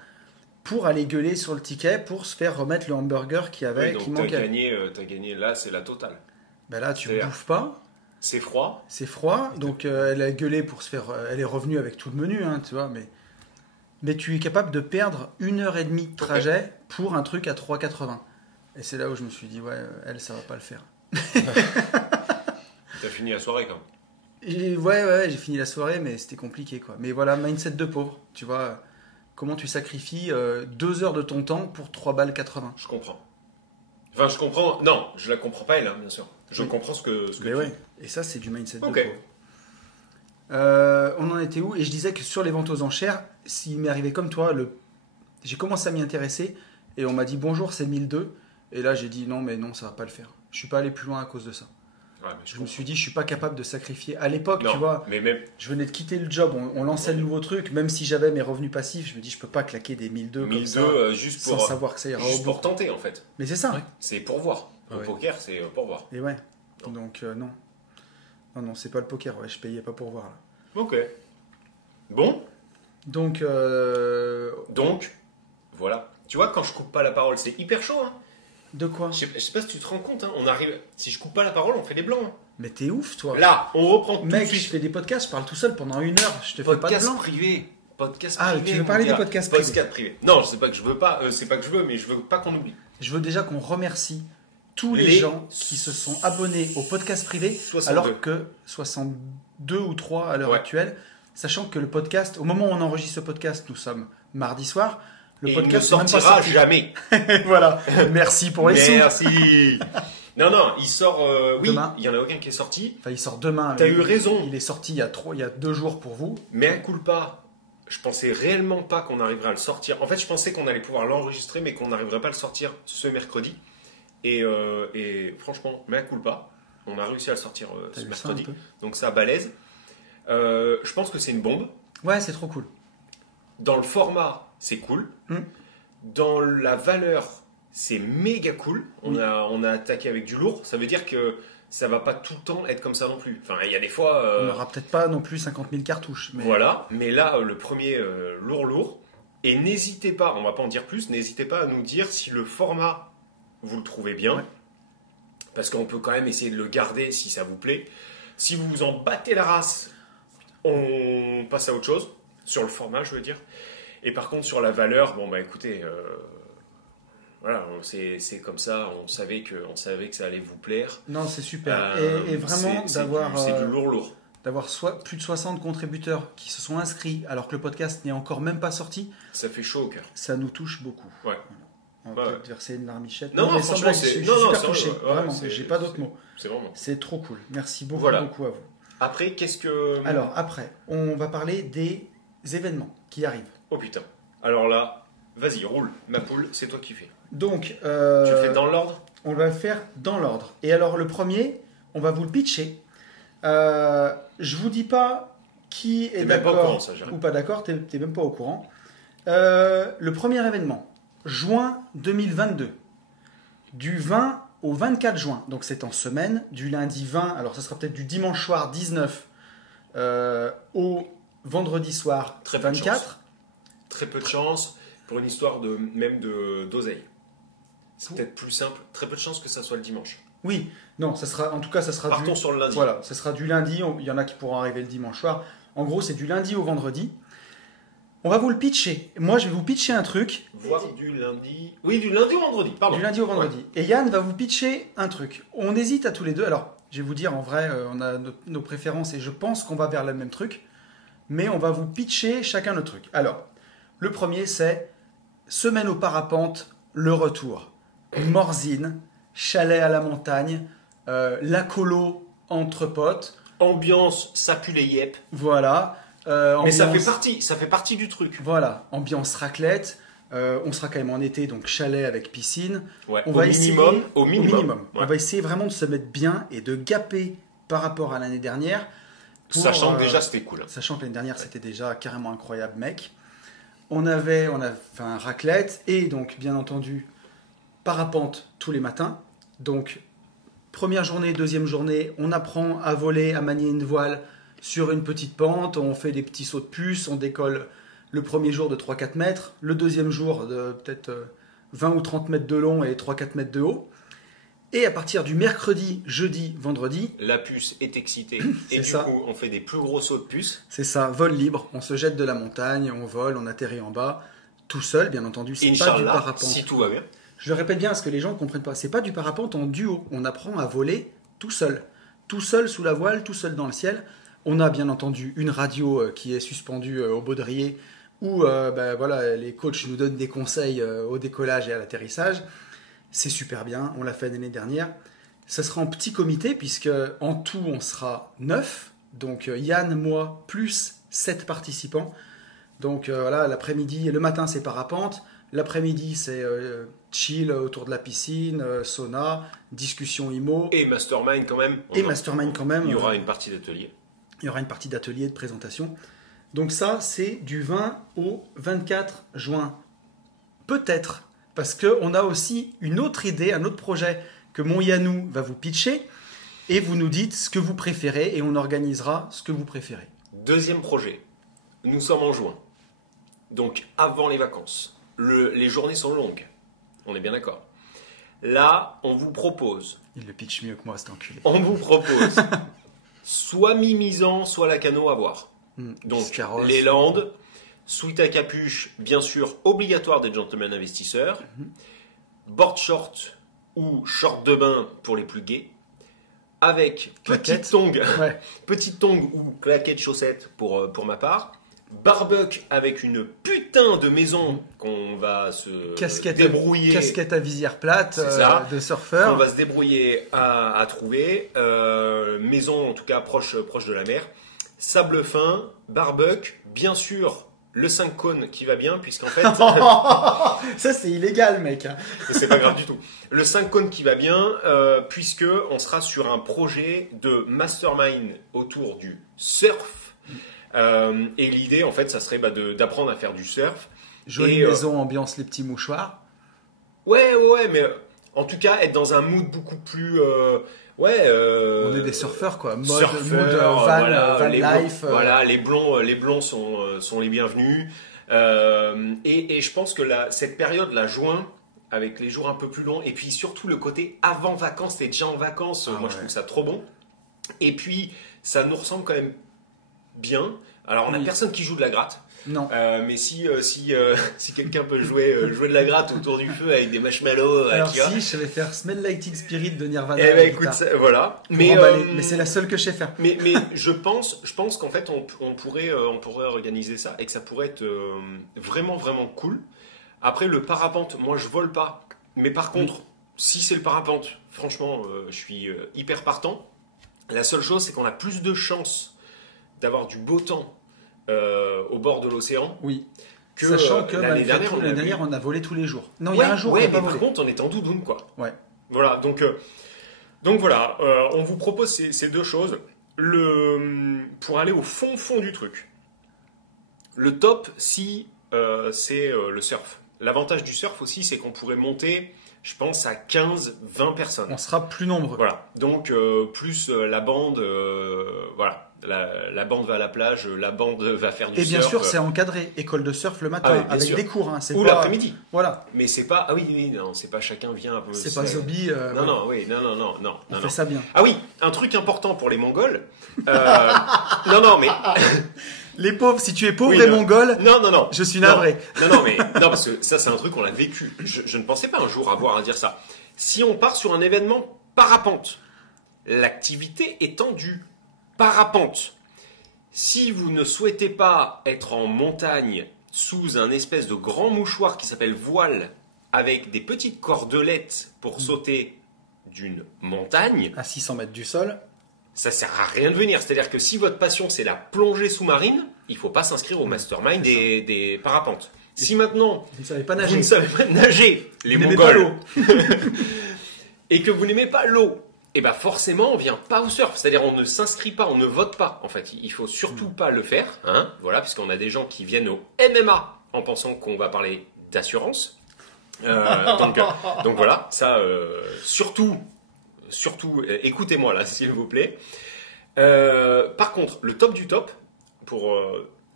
pour aller gueuler sur le ticket pour se faire remettre le hamburger qui Oui, qui donc t'as manquait. gagné, là, c'est la totale. Ben là, tu C'est-à-dire- bouffes pas, C'est froid. c'est froid. Donc elle a gueulé pour se faire. Elle est revenue avec tout le menu, hein, tu vois. Mais tu es capable de perdre 1h30 de trajet pour un truc à 3,80 €. Et c'est là où je me suis dit, ouais, elle, ça va pas le faire. T'as fini la soirée, quand même. Ouais, j'ai fini la soirée, mais c'était compliqué, quoi. Mais voilà, mindset de pauvre, tu vois. Comment tu sacrifies 2 heures de ton temps pour 3,80 €. Je comprends. Enfin, je comprends. Non, je la comprends pas, elle, hein, bien sûr. Je Oui. comprends ce que Mais tu ouais, et ça, c'est du mindset Ok. de pauvre. On en était où? Et je disais que sur les ventes aux enchères, s'il m'est arrivé comme toi, j'ai commencé à m'y intéresser et on m'a dit bonjour, c'est 1002. Et là, j'ai dit non, mais non, ça va pas le faire. Je suis pas allé plus loin à cause de ça. Ouais, mais Je me suis dit, je suis pas capable de sacrifier. À l'époque, Non, tu vois, mais même. je venais de quitter le job, on lançait le nouveau truc, même si j'avais mes revenus passifs, je me dis, je peux pas claquer des 1002 comme 1002 ça, juste sans pour, savoir que ça ira au juste bout. pour tenter, en fait. Mais c'est ça. Ouais. C'est pour voir. Le Ouais. poker, c'est pour voir. Et ouais. Non. Donc, non. Non, c'est pas le poker, ouais, je payais pas pour voir. Là. Ok. Bon, Donc, donc, voilà. Tu vois, quand je coupe pas la parole, c'est hyper chaud. Hein. de quoi? Je sais pas si tu te rends compte. Hein, on arrive. Si je coupe pas la parole, on fait des blancs. Hein. Mais t'es ouf, toi. Là, on reprend tout Mec, de je suite. fais des podcasts, je parle tout seul pendant 1 heure, je te fais pas de Podcast blanc. privé. Podcast Ah, privé. tu veux mon parler des gars. podcasts privés. Podcast privé. Non, c'est pas que je veux pas. C'est pas que je veux, mais je veux pas qu'on oublie. Je veux déjà qu'on remercie tous les Les gens qui se sont abonnés au podcast privé, 62. alors que 62 ou 3 à l'heure Ouais. actuelle, sachant que le podcast, au moment où on enregistre ce podcast, nous sommes mardi soir, le Et il ne podcast n'est même pas sortira sorti. jamais. Voilà, merci pour les sous. Merci. Non, il sort. Oui, Demain. il y en a aucun qui est sorti. Enfin, il sort demain. T'as mais eu raison. Il est sorti il y a 2 jours pour vous. Mais à culpa, je pensais réellement pas qu'on arriverait à le sortir. En fait, je pensais qu'on allait pouvoir l'enregistrer, mais qu'on n'arriverait pas à le sortir ce mercredi. Et franchement, mais à culpa, on a réussi à le sortir T'as ce vu ça un mercredi. peu? Donc ça balèze. Je pense que c'est une bombe. Ouais, c'est trop cool. Dans le format, c'est cool. Mm. Dans la valeur, c'est méga cool. On a attaqué avec du lourd. Ça veut dire que ça va pas tout le temps être comme ça non plus. Enfin, il y a des fois. On n'aura peut-être pas non plus 50 000 cartouches. Mais... Voilà. Mais là, le premier lourd. Et n'hésitez pas, on va pas en dire plus, n'hésitez pas à nous dire si le format, vous le trouvez bien. Ouais. Parce qu'on peut quand même essayer de le garder si ça vous plaît. Si vous vous en battez la race, on passe à autre chose. Sur le format, je veux dire. Et par contre, sur la valeur, bon, bah écoutez, voilà, c'est comme ça. On savait que ça allait vous plaire. Non, c'est super. Et vraiment, c'est d'avoir du lourd. d'avoir plus de 60 contributeurs qui se sont inscrits alors que le podcast n'est encore même pas sorti, Ça fait chaud au cœur. ça nous touche beaucoup. Ouais. On va Ouais. peut-être verser une larmichette. Non, mais franchement, sans blague, c'est- je suis non, non, super c'est- touché. ouais, Vraiment, c'est- j'ai pas d'autres mots. C'est vraiment. C'est trop cool. Merci beaucoup, Voilà. beaucoup à vous. Après, qu'est-ce que. Alors, après, on va parler des événements qui arrivent. Oh putain. Alors là, vas-y, roule. Ma poule, c'est toi qui fais. Donc, Tu le fais dans l'ordre? on va le faire dans l'ordre. Et alors, le premier, on va vous le pitcher. Je vous dis pas qui est T'es même pas au d'accord courant, ça, j'arrive. ou pas d'accord, t'es même pas au courant. Le premier événement, juin 2022, du 20 au 24 juin, donc c'est en semaine, du lundi 20, alors ça sera peut-être du dimanche soir 19 au vendredi soir Très peu de 24. Très peu de chance pour une histoire d'oseille. C'est peut-être plus simple. Très peu de chances que ça soit le dimanche. Oui, non, ça sera, en tout cas, ça sera Partons sur le lundi. Voilà, ça sera du lundi. Il y en a qui pourront arriver le dimanche soir. En gros, c'est du lundi au vendredi. On va vous le pitcher. Moi, je vais vous pitcher un truc. Voire du lundi. Oui, du lundi au vendredi. Pardon. Du lundi au vendredi. Ouais. Et Yann va vous pitcher un truc. On hésite à tous les deux. Alors, je vais vous dire, en vrai, on a nos préférences et je pense qu'on va vers le même truc. Mais on va vous pitcher chacun notre truc. Alors, le premier, c'est semaine au parapente, le retour. Morzine, chalet à la montagne, la colo entre potes. Ambiance, ça pue les yep. Voilà. Mais ça Ambiance- fait partie du truc. Voilà, ambiance raclette. On sera quand même en été, donc chalet avec piscine. Ouais. On Au va minimum. essayer, Au minimum. Ouais. On va essayer vraiment de se mettre bien et de gaper par rapport à l'année dernière. pour, Sachant que déjà c'était cool. Sachant que l'année dernière, c'était déjà carrément incroyable, mec. On a fait un raclette et donc, bien entendu, parapente tous les matins. Donc, première journée, deuxième journée, on apprend à voler, à manier une voile sur une petite pente. On fait des petits sauts de puce. On décolle le premier jour de 3-4 mètres. Le deuxième jour de peut-être 20 ou 30 mètres de long et 3-4 mètres de haut. Et à partir du mercredi, jeudi, vendredi, La puce est excitée. C'est Et du ça. coup, on fait des plus gros sauts de puce. c'est ça, vol libre. On se jette de la montagne, on vole, on atterrit en bas. Tout seul, bien entendu. C'est pas du Inch'Allah, parapente. si tout va bien. Je le répète bien parce que les gens ne comprennent pas. C'est pas du parapente en duo. On apprend à voler tout seul. Tout seul sous la voile, tout seul dans le ciel. On a bien entendu une radio qui est suspendue au baudrier où voilà, les coachs nous donnent des conseils au décollage et à l'atterrissage. C'est super bien. On l'a fait l'année dernière. Ça sera en petit comité puisque en tout on sera 9. Donc Yann, moi, plus 7 participants. Donc voilà, l'après-midi, le matin c'est parapente. L'après-midi, c'est chill autour de la piscine, sauna, discussion IMO Et mastermind quand même. et mastermind quand même. Il y aura une partie d'atelier. Il y aura une partie d'atelier, de présentation. Donc ça, c'est du 20 au 24 juin. Peut-être, parce qu'on a aussi une autre idée, un autre projet que mon Yannou va vous pitcher. Et vous nous dites ce que vous préférez et on organisera ce que vous préférez. Deuxième projet. Nous sommes en juin. Donc avant les vacances. Les journées sont longues. On est bien d'accord. Là, on vous propose. Il le pitch mieux que moi, cet enculé. On vous propose soit Mimizan, soit Lacano à voir. Donc Biscarrosse. les Landes, suite à capuche, bien sûr, obligatoire des gentlemen investisseurs. Board short ou short de bain pour les plus gays. Avec Claquettes. petite tongue, Ouais. petite tongue ou claquette chaussette pour ma part. Barbecue avec une putain de maison qu'on va se débrouiller. Casquette à visière plate C'est ça. de surfeur. On va se débrouiller à trouver. Maison en tout cas proche de la mer. Sable fin, barbecue, bien sûr le 5 cônes qui va bien puisqu'en fait Ça, c'est illégal, mec. c'est pas grave du tout. Le 5 cônes qui va bien puisque on sera sur un projet de mastermind autour du surf. Et l'idée en fait ça serait d'apprendre à faire du surf. Jolie Et, maison, ambiance les petits mouchoirs. Ouais, mais en tout cas être dans un mood beaucoup plus On est des surfeurs, quoi. Mode surfeur, van, voilà, van les life. blonds, voilà, les blonds sont les bienvenus. Et je pense que cette période, la juin, avec les jours un peu plus longs, et puis surtout le côté avant vacances, t'es déjà en vacances, moi ouais. je trouve ça trop bon. Et puis ça nous ressemble quand même bien. Alors on n'a Oui. personne qui joue de la gratte. Non. Mais si quelqu'un peut jouer de la gratte autour du feu avec des marshmallows, Alors tu vois. si, je savais faire Smell Like Teen Spirit de Nirvana. Eh à la ben écoute, guitare, voilà. pour Mais emballer. Mais c'est la seule que je sais faire. mais je pense qu'en fait on pourrait organiser ça et que ça pourrait être vraiment vraiment cool. Après le parapente, moi je vole pas, mais par contre si c'est le parapente, franchement je suis hyper partant. La seule chose c'est qu'on a plus de chances d'avoir du beau temps au bord de l'océan Oui. que Sachant que l'année malgré tout, dernière l'année dernière, on a volé tous les jours. Non, il y Ouais, a un jour ouais, on n'a pas mais volé. par contre on est en doudoune quoi. Ouais. Voilà, donc voilà, on vous propose ces deux choses. Pour aller au fond du truc. Le top, si c'est le surf. L'avantage du surf aussi, c'est qu'on pourrait monter, je pense, à 15-20 personnes. On sera plus nombreux. Voilà, donc plus la bande, voilà. La bande va à la plage, la bande va faire du Et bien surf. sûr, c'est encadré. École de surf le matin, Ah oui, bien avec sûr. des cours. Hein, c'est Ou pas- l'après-midi. Voilà. Mais c'est pas. Ah oui, non, c'est pas chacun vient. C'est pas Zombie. Non, voilà. non, oui, non. On non, fait non. ça bien. Ah oui, un truc important pour les Mongols. Non, mais. Les pauvres, si tu es pauvre Oui, et non. mongol, Non. je suis navré. Non, mais. Non, parce que ça, c'est un truc qu'on a vécu. Je ne pensais pas un jour avoir à dire ça. Si on part sur un événement parapente, l'activité étant du parapente. Si vous ne souhaitez pas être en montagne sous un espèce de grand mouchoir qui s'appelle voile, avec des petites cordelettes pour sauter d'une montagne, À 600 mètres du sol. ça sert à rien de venir. C'est-à-dire que si votre passion c'est la plongée sous-marine, il ne faut pas s'inscrire au mastermind des parapentes. Si maintenant Vous ne savez pas vous nager. ne savez pas nager, les Vous n'aimez pas Mongols, l'eau. et que vous n'aimez pas l'eau, et ben forcément on vient pas au surf. C'est-à-dire on ne s'inscrit pas, on ne vote pas. En fait, il faut surtout pas le faire, hein. Voilà, puisqu'on a des gens qui viennent au MMA en pensant qu'on va parler d'assurance. Donc voilà, ça surtout écoutez-moi là, s'il vous plaît. Par contre, le top du top, pour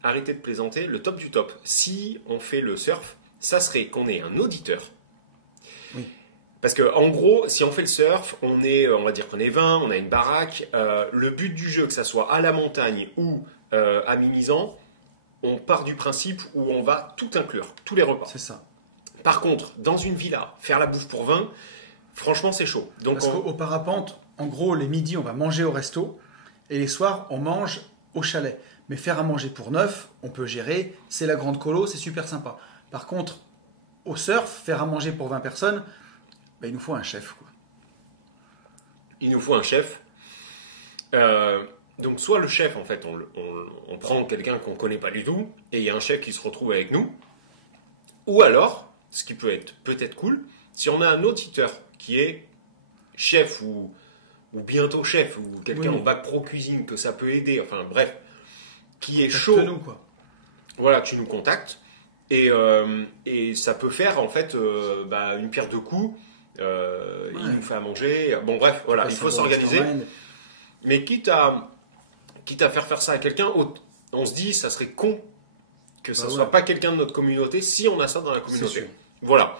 arrêter de plaisanter, le top du top, si on fait le surf, ça serait qu'on ait un auditeur. Oui. Parce que en gros, si on fait le surf, on va dire qu'on est 20, on a une baraque. Le but du jeu, que ça soit à la montagne ou à Mimizan, on part du principe où on va tout inclure, tous les repas. C'est ça. Par contre, dans une villa, faire la bouffe pour 20, franchement, c'est chaud. Donc Parce qu'au parapente, en gros, les midis, on va manger au resto. Et les soirs, on mange au chalet. Mais faire à manger pour 9, on peut gérer. C'est la grande colo, c'est super sympa. Par contre, au surf, faire à manger pour 20 personnes, ben, il nous faut un chef, quoi. il nous faut un chef. Donc soit le chef, en fait, on prend quelqu'un qu'on ne connaît pas du tout, et il y a un chef qui se retrouve avec nous. Ou alors, ce qui peut être peut-être cool, si on a un auditeur qui est chef ou bientôt chef, ou quelqu'un Oui. en bac pro cuisine, que ça peut aider, enfin bref, qui est chaud, Nous, quoi. voilà, tu nous contactes. Et ça peut faire, en fait, une pierre deux coups. Il nous fait à manger. Bon, bref, voilà, il faut s'organiser. Mais quitte à faire ça à quelqu'un, on se dit, ça serait con que ça soit pas quelqu'un de notre communauté si on a ça dans la communauté. sûr. Voilà.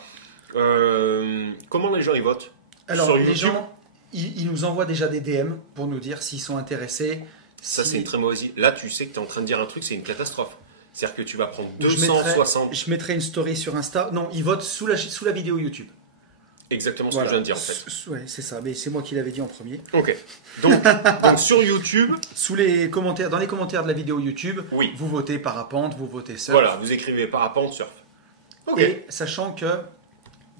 Comment les gens y votent? Alors, Sur les YouTube, gens, ils nous envoient déjà des DM pour nous dire s'ils sont intéressés. ça c'est une très mauvaise idée. Là, tu sais que tu es en train de dire un truc, c'est une catastrophe. C'est-à-dire que tu vas prendre Je 260. Je mettrai une story sur Insta. Non, ils votent sous la vidéo YouTube. Exactement ce Voilà. que je viens de dire, en fait. Ouais, c'est ça. Mais c'est moi qui l'avais dit en premier. Ok. Donc sur YouTube, Sous les commentaires, dans les commentaires de la vidéo YouTube, oui. vous votez parapente, vous votez surf. Voilà, vous écrivez parapente, surf. Ok. Et sachant que,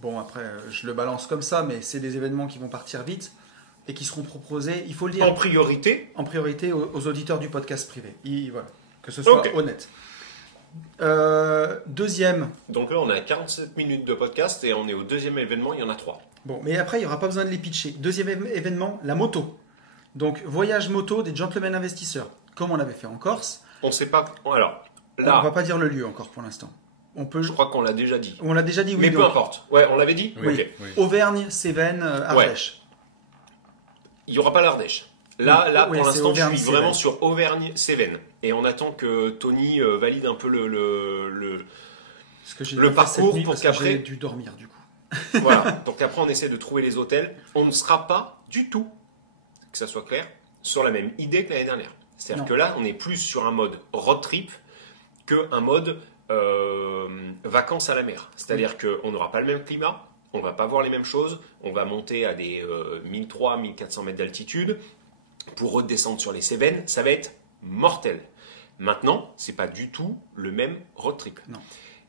bon après, je le balance comme ça, mais c'est des événements qui vont partir vite et qui seront proposés, il faut le dire, En priorité, en priorité aux auditeurs du podcast privé. Voilà, que ce soit Ok. honnête. Deuxième, donc là on a 47 minutes de podcast et on est au deuxième événement, il y en a 3. bon, mais après il n'y aura pas besoin de les pitcher. Deuxième événement, la moto. Donc voyage moto des gentlemen investisseurs, comme on l'avait fait en Corse. On sait pas. Alors, On va là, pas dire le lieu encore pour l'instant. je crois qu'on l'a déjà dit. On l'a déjà dit, oui. Mais peu donc, importe. Ouais, on l'avait dit. Oui. Ok. Auvergne, Cévennes, Ardèche. Il n'y aura pas l'Ardèche. Là, Oui, pour c'est l'instant, je Auvergne, suis vraiment Cévennes. sur Auvergne-Cévennes. Et on attend que Tony valide un peu le. Parce que j'ai Le pas fait parcours cette nuit pour parce que qu'après- j'ai dû dormir du coup. Voilà. Donc après, on essaie de trouver les hôtels. On ne sera pas du tout, que ça soit clair, sur la même idée que l'année dernière. C'est-à-dire Non. que là, on est plus sur un mode road trip qu'un mode vacances à la mer. C'est-à-dire qu'on n'aura pas le même climat, on va pas voir les mêmes choses, on va monter à des 1300-1400 mètres d'altitude pour redescendre sur les Cévennes, ça va être mortel. Maintenant, c'est pas du tout le même road trip. Non.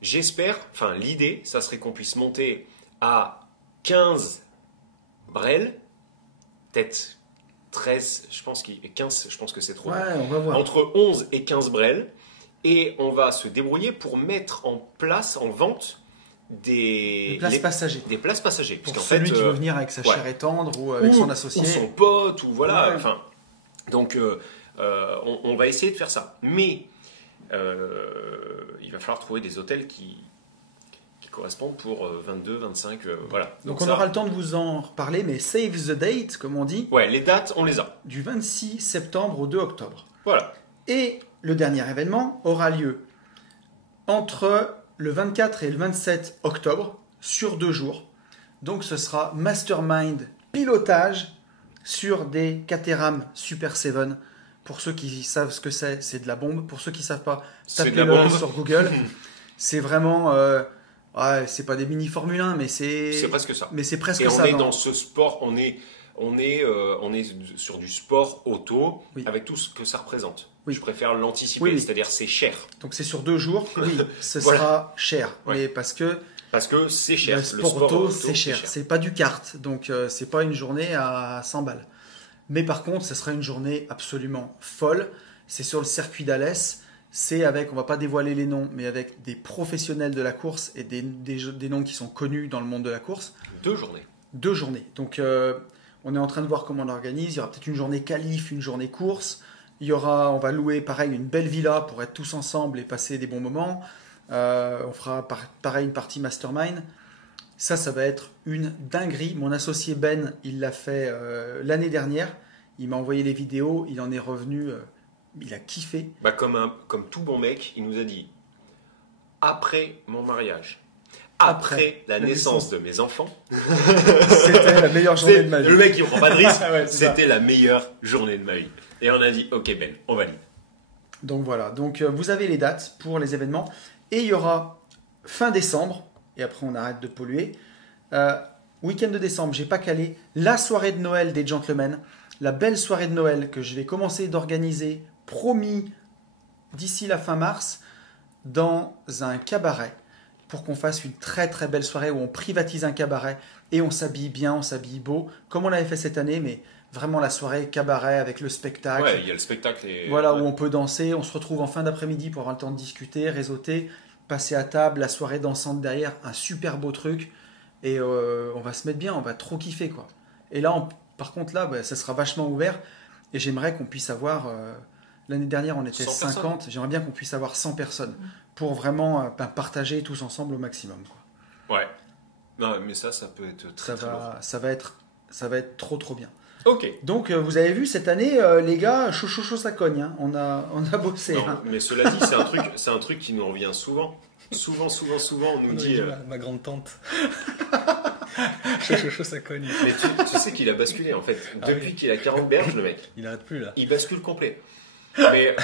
J'espère, enfin l'idée, ça serait qu'on puisse monter à 15 brels, peut-être 13, je pense 15, je pense que c'est trop. Ouais, on va voir. Entre 11 et 15 brels, et on va se débrouiller pour mettre en place, en vente, Les places passagers. des places passagers. Pour Puisqu'en celui fait, qui veut venir avec sa ouais. chair et tendre ou avec son associé. Ou son pote, ou voilà. Ouais. Enfin, donc, on va essayer de faire ça. Mais il va falloir trouver des hôtels qui correspondent pour 22, 25, voilà. Donc ça- on aura le temps de vous en reparler, mais save the date, comme on dit, Ouais, les dates, on les a. du 26 septembre au 2 octobre. Voilà. Et le dernier événement aura lieu entre le 24 et le 27 octobre, sur 2 jours. Donc ce sera Mastermind pilotage sur des Caterham Super 7. Pour ceux qui savent ce que c'est de la bombe. Pour ceux qui ne savent pas, C'est de la tapez-le bombe. sur Google. C'est vraiment... ouais, c'est pas des mini Formule 1, mais c'est... C'est presque ça. Mais c'est presque Et on ça. est dans ce sport, on est sur du sport auto, Oui. avec tout ce que ça représente. Oui. Je préfère l'anticiper, Oui, oui. c'est-à-dire c'est cher. Donc c'est sur 2 jours. Oui, ce Voilà. sera cher. Ouais. Mais parce que Parce que c'est cher. le sport auto, c'est cher. cher. C'est pas du kart. Donc c'est pas une journée à 100 balles. Mais par contre, ce sera une journée absolument folle. C'est sur le circuit d'Alès. C'est avec, on va pas dévoiler les noms, mais avec des professionnels de la course et des noms qui sont connus dans le monde de la course. 2 journées. 2 journées. Donc on est en train de voir comment on organise. Il y aura peut-être une journée qualif, une journée course. On va louer pareil une belle villa pour être tous ensemble et passer des bons moments. On fera pareil une partie mastermind. Ça va être une dinguerie. Mon associé Ben, il l'a fait l'année dernière. Il m'a envoyé les vidéos. Il en est revenu. Il a kiffé. Bah, comme tout bon mec, il nous a dit après mon mariage, après la naissance de mes enfants, C'était la meilleure journée de ma vie. le mec il prend pas de risque, Ouais, c'est ça. c'était la meilleure journée de ma vie. Et on a dit ok Ben, on valide. Donc voilà, donc vous avez les dates pour les événements. Et il y aura fin décembre, et après on arrête de polluer. Week-end de décembre, j'ai pas calé la soirée de Noël des gentlemen, la belle soirée de Noël que je vais commencer d'organiser, promis, d'ici la fin mars, dans un cabaret, pour qu'on fasse une très très belle soirée où on privatise un cabaret et on s'habille bien, on s'habille beau, comme on l'avait fait cette année, mais vraiment la soirée cabaret avec le spectacle. Ouais, il y a le spectacle. Et... Voilà, ouais. où on peut danser, on se retrouve en fin d'après-midi pour avoir le temps de discuter, réseauter, passer à table, la soirée dansante derrière, un super beau truc, et on va se mettre bien, on va trop kiffer, quoi. Et là, par contre, là, ça sera vachement ouvert, et j'aimerais qu'on puisse avoir, l'année dernière on était 100 50, j'aimerais bien qu'on puisse avoir 100 personnes, pour vraiment partager tous ensemble au maximum, quoi. Ouais. Non, mais ça peut être très très lourd. Ça va être trop trop bien. Ok. Donc vous avez vu cette année, les gars, chaud ça cogne, hein. On a bossé. Non, hein. mais cela dit, c'est un truc qui nous revient souvent. Souvent, on nous dit. Ma grande tante. Ça cogne. Mais tu sais qu'il a basculé en fait. Ah Depuis oui. qu'il a 40 berges, le mec, Il arrête plus là. il bascule complet. Mais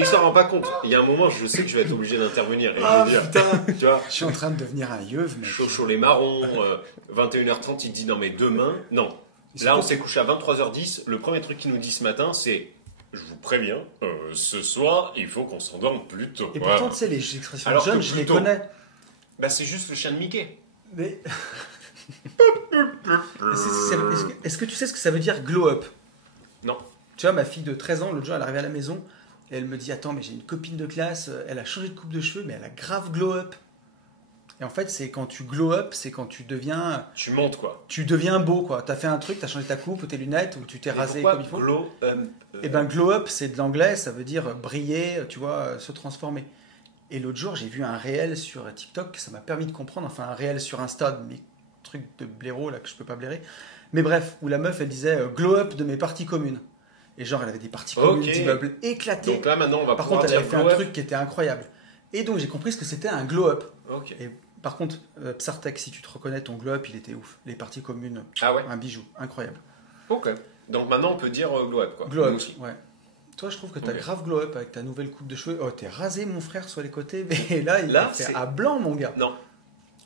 il s'en rend pas compte. Il y a un moment, je sais que je vais être obligé d'intervenir. Et je vais dire, tu vois, Je suis en train de devenir un yeuve, mec. chaud les marrons, 21h30, il dit non mais demain, non. Là, on s'est couché à 23h10. Le premier truc qu'il nous dit ce matin, c'est je vous préviens, ce soir, il faut qu'on s'endorme plus tôt. Et Voilà. pourtant, tu sais, les expressions Alors jeunes, que je les plutôt- connais. Bah, c'est juste le chien de Mickey. Mais... Est-ce que tu sais ce que ça veut dire glow up? Non. Tu vois, ma fille de 13 ans, l'autre jour, elle est arrivée à la maison et elle me dit, attends, mais j'ai une copine de classe, elle a changé de coupe de cheveux, mais elle a grave glow up. Et en fait, c'est quand tu glow up, c'est quand tu deviens beau, quoi. T'as fait un truc, t'as changé ta coupe ou tes lunettes, ou tu t'es Mais rasé pourquoi comme il faut. glow, Et ben glow up, c'est de l'anglais, ça veut dire briller, tu vois, se transformer. Et l'autre jour, j'ai vu un réel sur TikTok, ça m'a permis de comprendre, enfin un réel sur Insta, mais truc de blaireau là que je peux pas blairer. Mais bref, où la meuf elle disait glow up de mes parties communes. Et genre elle avait des parties communes Ok. d'immeubles éclatés. Donc là, maintenant, on va Par pouvoir contre, elle dire avait fait un glow up. truc qui était incroyable. Et donc j'ai compris ce que c'était un glow up. Ok. Et par contre, Psartek, si tu te reconnais, ton glow up il était ouf. Les parties communes, Ah ouais. un bijou, incroyable. Ok. Donc maintenant, on peut dire glow up, quoi. Glow Nous up, aussi. ouais. Toi, je trouve que t'as Ok. grave glow up avec ta nouvelle coupe de cheveux. Oh, t'es rasé, mon frère, sur les côtés. Mais là, il Là, est fait c'est- à blanc, mon gars. Non.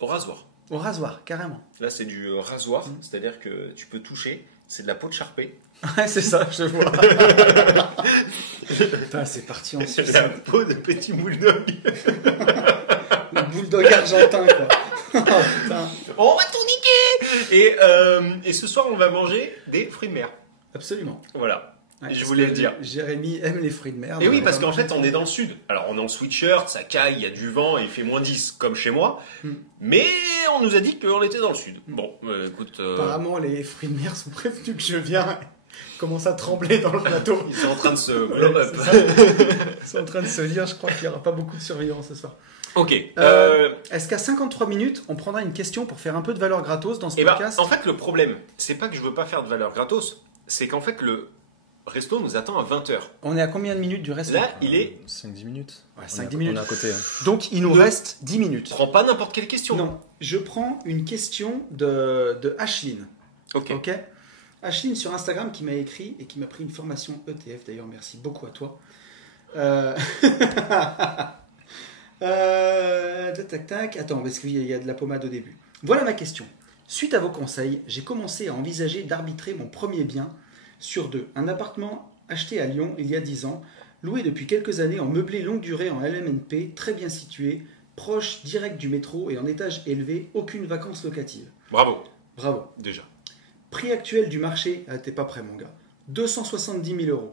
Au rasoir. Au rasoir, carrément. Là, c'est du rasoir, c'est-à-dire que tu peux toucher. C'est de la peau de charpé. Ouais, c'est ça, je vois. Putain, c'est parti en C'est Suisse. la peau de petit bulldog. Le bulldog argentin, quoi. Oh, putain. On va tout niquer. Et ce soir, on va manger des fruits de mer. Absolument. Voilà. Ouais, Je parce voulais que le dire. Jérémy aime les fruits de mer. Et oui, donc, parce qu'en fait, on est dans le sud. Alors, on est en sweatshirt, ça caille, il y a du vent, et il fait moins 10 comme chez moi. Mais on nous a dit qu'on était dans le sud. Bon, écoute. Apparemment, les fruits de mer sont prévenus que je viens. Ils commencent à trembler dans le plateau. Ils sont en train de se blow up. C'est ça. Ils sont en train de se lire. Je crois qu'il n'y aura pas beaucoup de surveillance ce soir. Ok. Est-ce qu'à 53 minutes, on prendra une question pour faire un peu de valeur gratos dans ce Et ben, podcast? en fait, le problème, c'est pas que je veux pas faire de valeur gratos, c'est qu'en fait, le resto nous attend à 20h. On est à combien de minutes du resto? Là, il est... 5-10 minutes. Ouais, On est 5-10 minutes. On est à côté. Donc, il nous reste 10 minutes. Prends pas n'importe quelle question. Non, je prends une question de Ashline. Ok. Ok. Ashline sur Instagram qui m'a écrit et qui m'a pris une formation ETF. D'ailleurs, merci beaucoup à toi. Tac, tac. Attends, parce qu'il y a de la pommade au début. Voilà ma question. Suite à vos conseils, j'ai commencé à envisager d'arbitrer mon premier bien sur deux. Un appartement acheté à Lyon il y a 10 ans, loué depuis quelques années en meublé longue durée en LMNP, très bien situé, proche direct du métro et en étage élevé, aucune vacance locative. Bravo, Bravo. déjà. Prix actuel du marché, t'es pas prêt mon gars, 270 000 euros.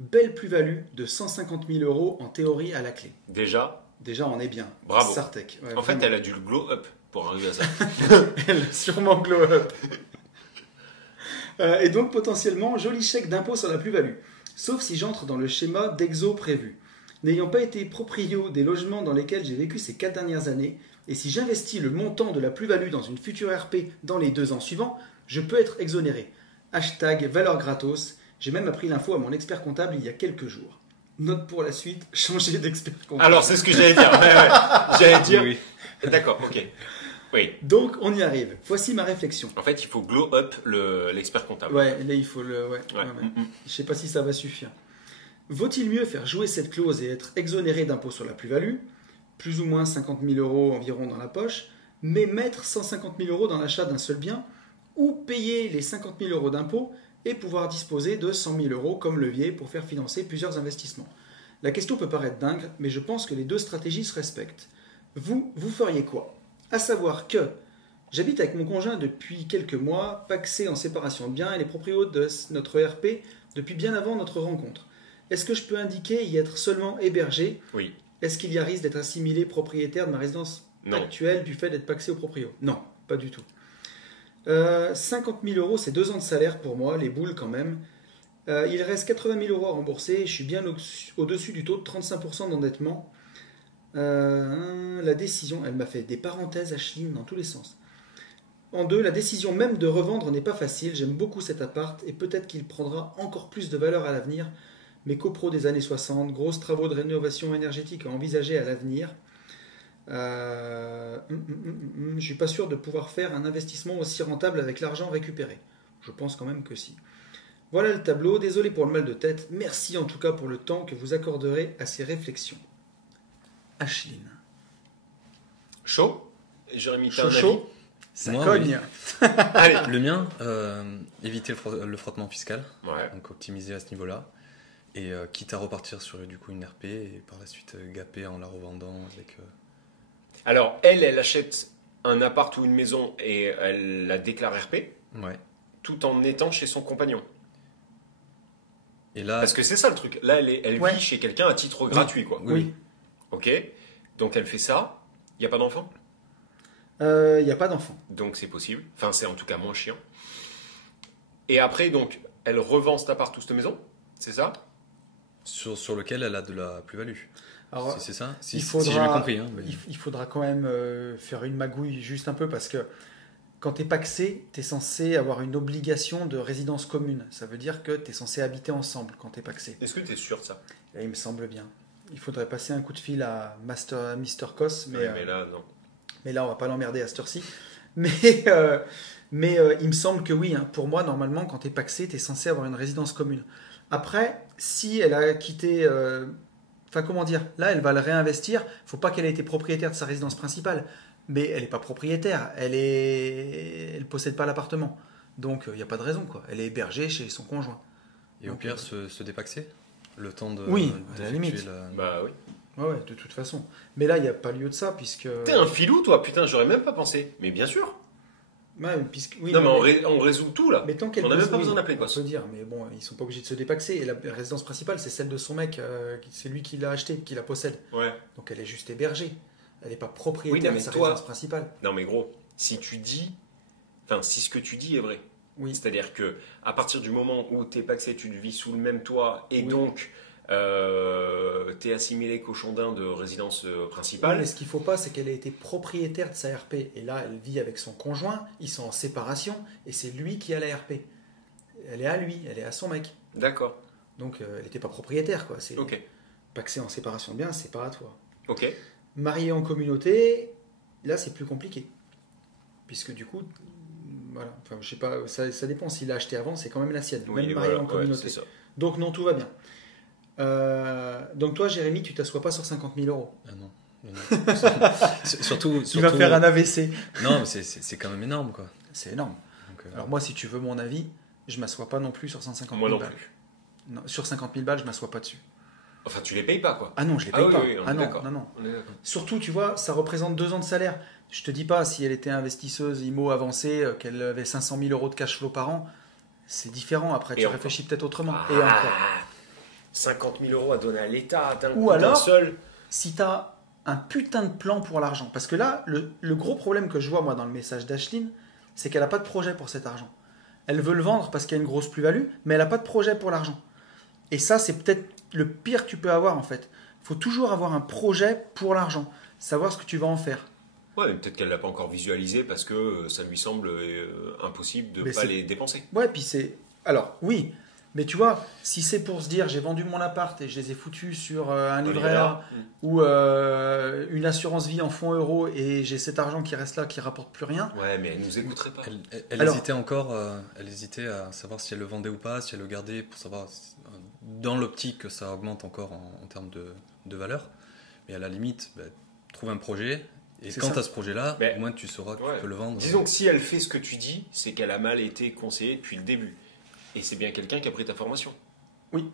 Belle plus-value de 150 000 euros en théorie à la clé. Déjà, Déjà, on est bien. Bravo. Sartec. Ouais, en fait, vraiment. elle a dû le glow up pour arriver à ça. Elle a sûrement glow up. Et donc, potentiellement, joli chèque d'impôt sur la plus-value. Sauf si j'entre dans le schéma d'exo prévu. N'ayant pas été proprio des logements dans lesquels j'ai vécu ces 4 dernières années, et si j'investis le montant de la plus-value dans une future RP dans les 2 ans suivants, je peux être exonéré. Hashtag valeur gratos. J'ai même appris l'info à mon expert comptable il y a quelques jours. Note pour la suite, changer d'expert comptable. Alors, c'est ce que j'allais dire. Ouais. J'allais dire. Oui. D'accord, ok. Oui. Donc, on y arrive. Voici ma réflexion. En fait, il faut glow up l'expert comptable. Ouais, là, il faut le... Ouais. Ouais. Je sais pas si ça va suffire. Vaut-il mieux faire jouer cette clause et être exonéré d'impôt sur la plus-value, plus ou moins 50 000 euros environ dans la poche, mais mettre 150 000 euros dans l'achat d'un seul bien, ou payer les 50 000 euros d'impôt et pouvoir disposer de 100 000 euros comme levier pour faire financer plusieurs investissements? La question peut paraître dingue, mais je pense que les deux stratégies se respectent. Vous feriez quoi? À savoir que j'habite avec mon conjoint depuis quelques mois, pacsé en séparation de biens et les proprios de notre RP depuis bien avant notre rencontre. Est-ce que je peux indiquer y être seulement hébergé? Oui. Est-ce qu'il y a risque d'être assimilé propriétaire de ma résidence Non. actuelle du fait d'être pacsé au proprio? Non, pas du tout. 50 000 euros, c'est 2 ans de salaire pour moi, les boules quand même. Il reste 80 000 euros à rembourser. Je suis bien au-dessus du taux de 35% d'endettement. La décision, elle m'a fait des parenthèses à Chine dans tous les sens. En deux, la décision même de revendre n'est pas facile. J'aime beaucoup cet appart et peut-être qu'il prendra encore plus de valeur à l'avenir. Mes copros des années 60, grosses travaux de rénovation énergétique à envisager à l'avenir. Je suis pas sûr de pouvoir faire un investissement aussi rentable avec l'argent récupéré. Je pense quand même que si. Voilà le tableau, désolé pour le mal de tête. Merci en tout cas pour le temps que vous accorderez à ces réflexions. Ashline. Chaud. Jérémy, t'as un Chaud, avis? ça Moi, cogne. Allez. Le mien, éviter le frottement fiscal, Ouais. donc optimiser à ce niveau-là. Et quitte à repartir sur du coup une RP et par la suite gaper en la revendant avec. Alors, elle achète un appart ou une maison et elle la déclare RP Ouais. tout en étant chez son compagnon. Et là, Parce que c'est ça le truc. Là, elle Ouais. vit chez quelqu'un à titre gratuit, quoi. Oui. Ok. Donc, elle fait ça. Il n'y a pas d'enfant. Il n'y a pas d'enfant. Donc, c'est possible. Enfin, c'est en tout cas moins chiant. Et après, donc, elle revend cet appart ou cette maison. C'est ça? sur lequel elle a de la plus-value. Alors, Si c'est ça, il si faudra, j'ai bien compris. Hein, mais- il faudra quand même faire une magouille juste un peu parce que quand tu es pacsé, tu es censé avoir une obligation de résidence commune. Ça veut dire que tu es censé habiter ensemble quand tu es pacsé. Est-ce que tu es sûr de ça? Et il me semble bien. Il faudrait passer un coup de fil à Mr. Cos, mais, Ouais, mais là, non. mais là, on va pas l'emmerder à cette heure-ci. Mais, il me semble que oui, hein. Pour moi, normalement, quand tu es pacsé, tu es censé avoir une résidence commune. Après, si elle a quitté... Enfin, comment dire? Là, elle va le réinvestir. Faut pas qu'elle ait été propriétaire de sa résidence principale. Mais elle n'est pas propriétaire. Elle possède pas l'appartement. Donc, il n'y a pas de raison, quoi. Elle est hébergée chez son conjoint. Et au Donc, pire, se dépaxer le temps de. Oui, à la d'effectuer limite. Bah oui. Ouais, de toute façon. Mais là, il n'y a pas lieu de ça, puisque... T'es un filou, toi? Putain, j'aurais même pas pensé. Mais bien sûr. Ouais, puisque... Oui, Non, mais on résout tout, là. mais tant qu'elle On n'a même pose- pas oui, besoin d'appeler on Cos. peut dire, mais bon, ils sont pas obligés de se dépaxer. Et la résidence principale, c'est celle de son mec. C'est lui qui l'a acheté, qui la possède. Ouais. Donc elle est juste hébergée. Elle n'est pas propriétaire Oui, mais de sa toi- résidence principale. Non, mais gros, si tu dis... Enfin, si ce que tu dis est vrai. Oui. C'est-à-dire que à partir du moment où t'es pacsé, tu vis sous le même toit et Oui. donc t'es assimilé cochon-dain de résidence principale. Mais ce qu'il faut pas, c'est qu'elle ait été propriétaire de sa RP. Et là, elle vit avec son conjoint. Ils sont en séparation. Et c'est lui qui a la RP. Elle est à lui. Elle est à son mec. D'accord. Donc elle n'était pas propriétaire, quoi. C'est Ok. pas que c'est en séparation de biens, c'est pas à toi. Ok. Marié en communauté, là c'est plus compliqué. Puisque du coup, voilà, enfin, je sais pas, ça dépend. S'il l'a acheté avant, c'est quand même la sienne, Oui, même marié voilà, en communauté. c'est ça. Donc non, tout va bien. Donc toi, Jérémy, tu t'assois pas sur 50 000 euros. Ah non. Surtout, Tu vas faire un AVC. Non, mais c'est quand même énorme, quoi. C'est énorme. Donc, Alors moi, si tu veux mon avis, je m'assois pas non plus sur 150 Moi 000 non balles. plus. Non, sur 50 000 balles, je m'assois pas dessus. Enfin, tu les payes pas, quoi. Ah non, je les paye oui, pas. oui, on Ah est non, d'accord. non, non. On est d'accord. Surtout, tu vois, ça représente 2 ans de salaire. Je te dis pas si elle était investisseuse IMO avancée, qu'elle avait 500 000 euros de cash flow par an. C'est différent. Après, Et tu encore. réfléchis peut-être autrement. Ah, Et encore. 50 000 euros à donner à l'État, d'un Ou coup, d'un alors- seul. Si tu as un putain de plan pour l'argent, parce que là, le gros problème que je vois moi dans le message d'Ashlyn, c'est qu'elle n'a pas de projet pour cet argent. Elle veut le vendre parce qu'il y a une grosse plus-value, mais elle n'a pas de projet pour l'argent. Et ça, c'est peut-être le pire que tu peux avoir en fait. Il faut toujours avoir un projet pour l'argent, savoir ce que tu vas en faire. Ouais, mais peut-être qu'elle l'a pas encore visualisé parce que ça lui semble impossible de Mais pas c'est- les dépenser. Ouais, puis c'est. Alors, oui, mais tu vois, si c'est pour se dire j'ai vendu mon appart et je les ai foutus sur un livret A ou une assurance vie en fonds euros et j'ai cet argent qui reste là qui rapporte plus rien. Ouais, mais elle nous écouterait pas. Elle Alors- hésitait encore, elle hésitait à savoir si elle le vendait ou pas, si elle le gardait, pour savoir dans l'optique que ça augmente encore en termes de valeur. Mais à la limite, trouve un projet, et C'est quand ça. tu as ce projet-là, Mais- au moins tu sauras que Ouais. tu peux le vendre. Disons que si elle fait ce que tu dis, c'est qu'elle a mal été conseillée depuis le début. Et c'est bien quelqu'un qui a pris ta formation. Oui.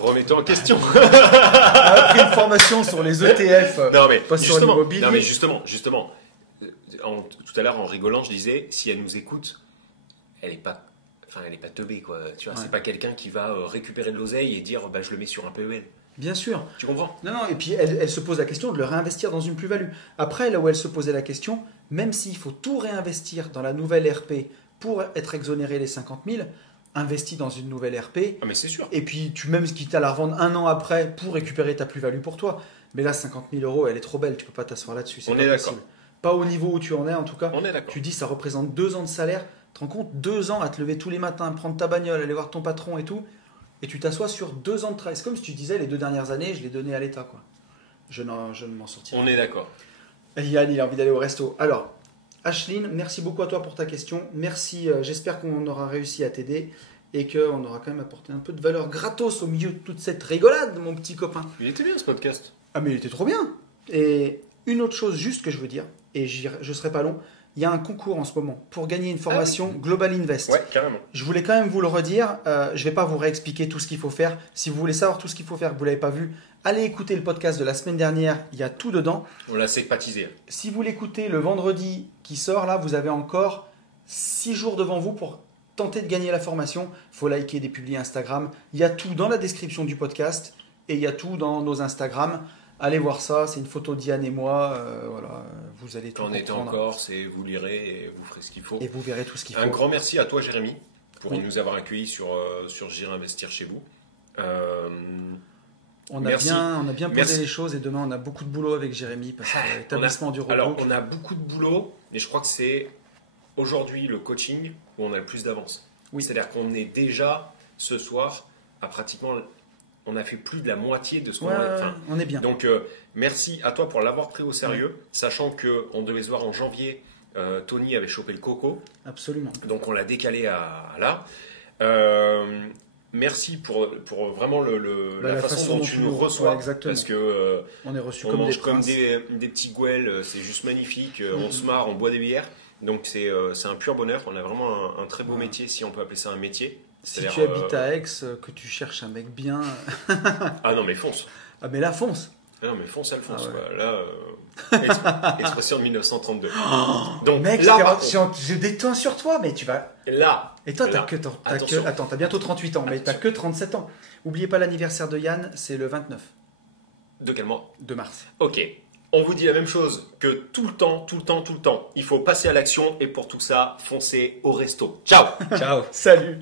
Remettons en question. Elle a pris une formation sur les ETF. Non mais, Pas sur justement, l'immobilier. non mais justement, tout à l'heure en rigolant, je disais, si elle nous écoute, elle est pas teubée, quoi. Tu vois, Ouais. c'est pas quelqu'un qui va récupérer de l'oseille et dire, je le mets sur un PEL. Bien sûr. Tu comprends? Non, non, et puis elle se pose la question de le réinvestir dans une plus-value. Après, là où elle se posait la question, même s'il faut tout réinvestir dans la nouvelle RP pour être exonéré les 50 000, investis dans une nouvelle RP, Ah mais c'est sûr. et puis tu même quitte à la revendre un an après pour récupérer ta plus-value pour toi. Mais là, 50 000 euros, elle est trop belle, tu peux pas t'asseoir là-dessus. C'est On pas est d'accord. possible. Pas au niveau où tu en es, en tout cas. On est d'accord. Tu dis, ça représente 2 ans de salaire. Tu te rends compte, 2 ans à te lever tous les matins, prendre ta bagnole, aller voir ton patron et tout, et tu t'assois sur 2 ans de travail. C'est comme si tu disais, les 2 dernières années, je les donnais à l'État, quoi. Je ne m'en sortirai On est d'accord. Yann, il a envie d'aller au resto. Alors, Ashlyn, merci beaucoup à toi pour ta question. Merci, j'espère qu'on aura réussi à t'aider et qu'on aura quand même apporté un peu de valeur gratos au milieu de toute cette rigolade, mon petit copain. Il était bien ce podcast. Ah, mais il était trop bien. Et une autre chose juste que je veux dire, et je serai pas long, il y a un concours en ce moment pour gagner une formation Global Invest. Ouais, carrément. Je voulais quand même vous le redire, je vais pas vous réexpliquer tout ce qu'il faut faire. Si vous voulez savoir tout ce qu'il faut faire, que vous l'avez pas vu, allez écouter le podcast de la semaine dernière, il y a tout dedans. On l'a secpatisé. Si vous l'écoutez le vendredi qui sort, là, vous avez encore 6 jours devant vous pour tenter de gagner la formation. Il faut liker des publics Instagram. Il y a tout dans la description du podcast et il y a tout dans nos Instagram. Allez voir ça, c'est une photo d'Yann et moi. Voilà, vous allez tout Quand on était en comprendre. Corse, et vous lirez et vous ferez ce qu'il faut. Et vous verrez tout ce qu'il Un faut. grand merci à toi, Jérémy, pour Oui. nous avoir accueillis sur J'irai investir chez vous. On a Merci. bien posé Merci. les choses et demain on a beaucoup de boulot avec Jérémy parce que l'établissement du Alors, robook. on a beaucoup de boulot, mais je crois que c'est aujourd'hui le coaching où on a le plus d'avance. Oui. C'est-à-dire qu'on est déjà, ce soir, à pratiquement... On a fait plus de la moitié de ce qu'on Ouais, a... enfin, on est bien. donc, merci à toi pour l'avoir pris au sérieux, sachant qu'on devait se voir en janvier. Tony avait chopé le coco, Absolument. donc on l'a décalé à là. Merci pour vraiment la façon dont tu nous reçois, ouais, exactement. parce que On est reçu on comme des mange comme princes. des petits gouelles, c'est juste magnifique, on se marre, on boit des bières, donc c'est un pur bonheur. On a vraiment un très beau Ouais. métier, si on peut appeler ça un métier. Si C'est-à-dire, tu habites à Aix, que tu cherches un mec bien, Ah non mais fonce, ah mais là fonce. ah non mais fonce Alphonse, Ah ouais. quoi. Là expression de 1932. Donc Mec, là, par contre, je détends sur toi, mais tu vas. là, Et toi, là, attention. attends, t'as bientôt 38 ans, mais t'as que 37 ans. Oubliez pas l'anniversaire de Yann, c'est le 29 de quel mois? de mars. Ok, on vous dit la même chose que tout le temps. Il faut passer à l'action et pour tout ça, foncez au resto. Ciao. Ciao. Salut.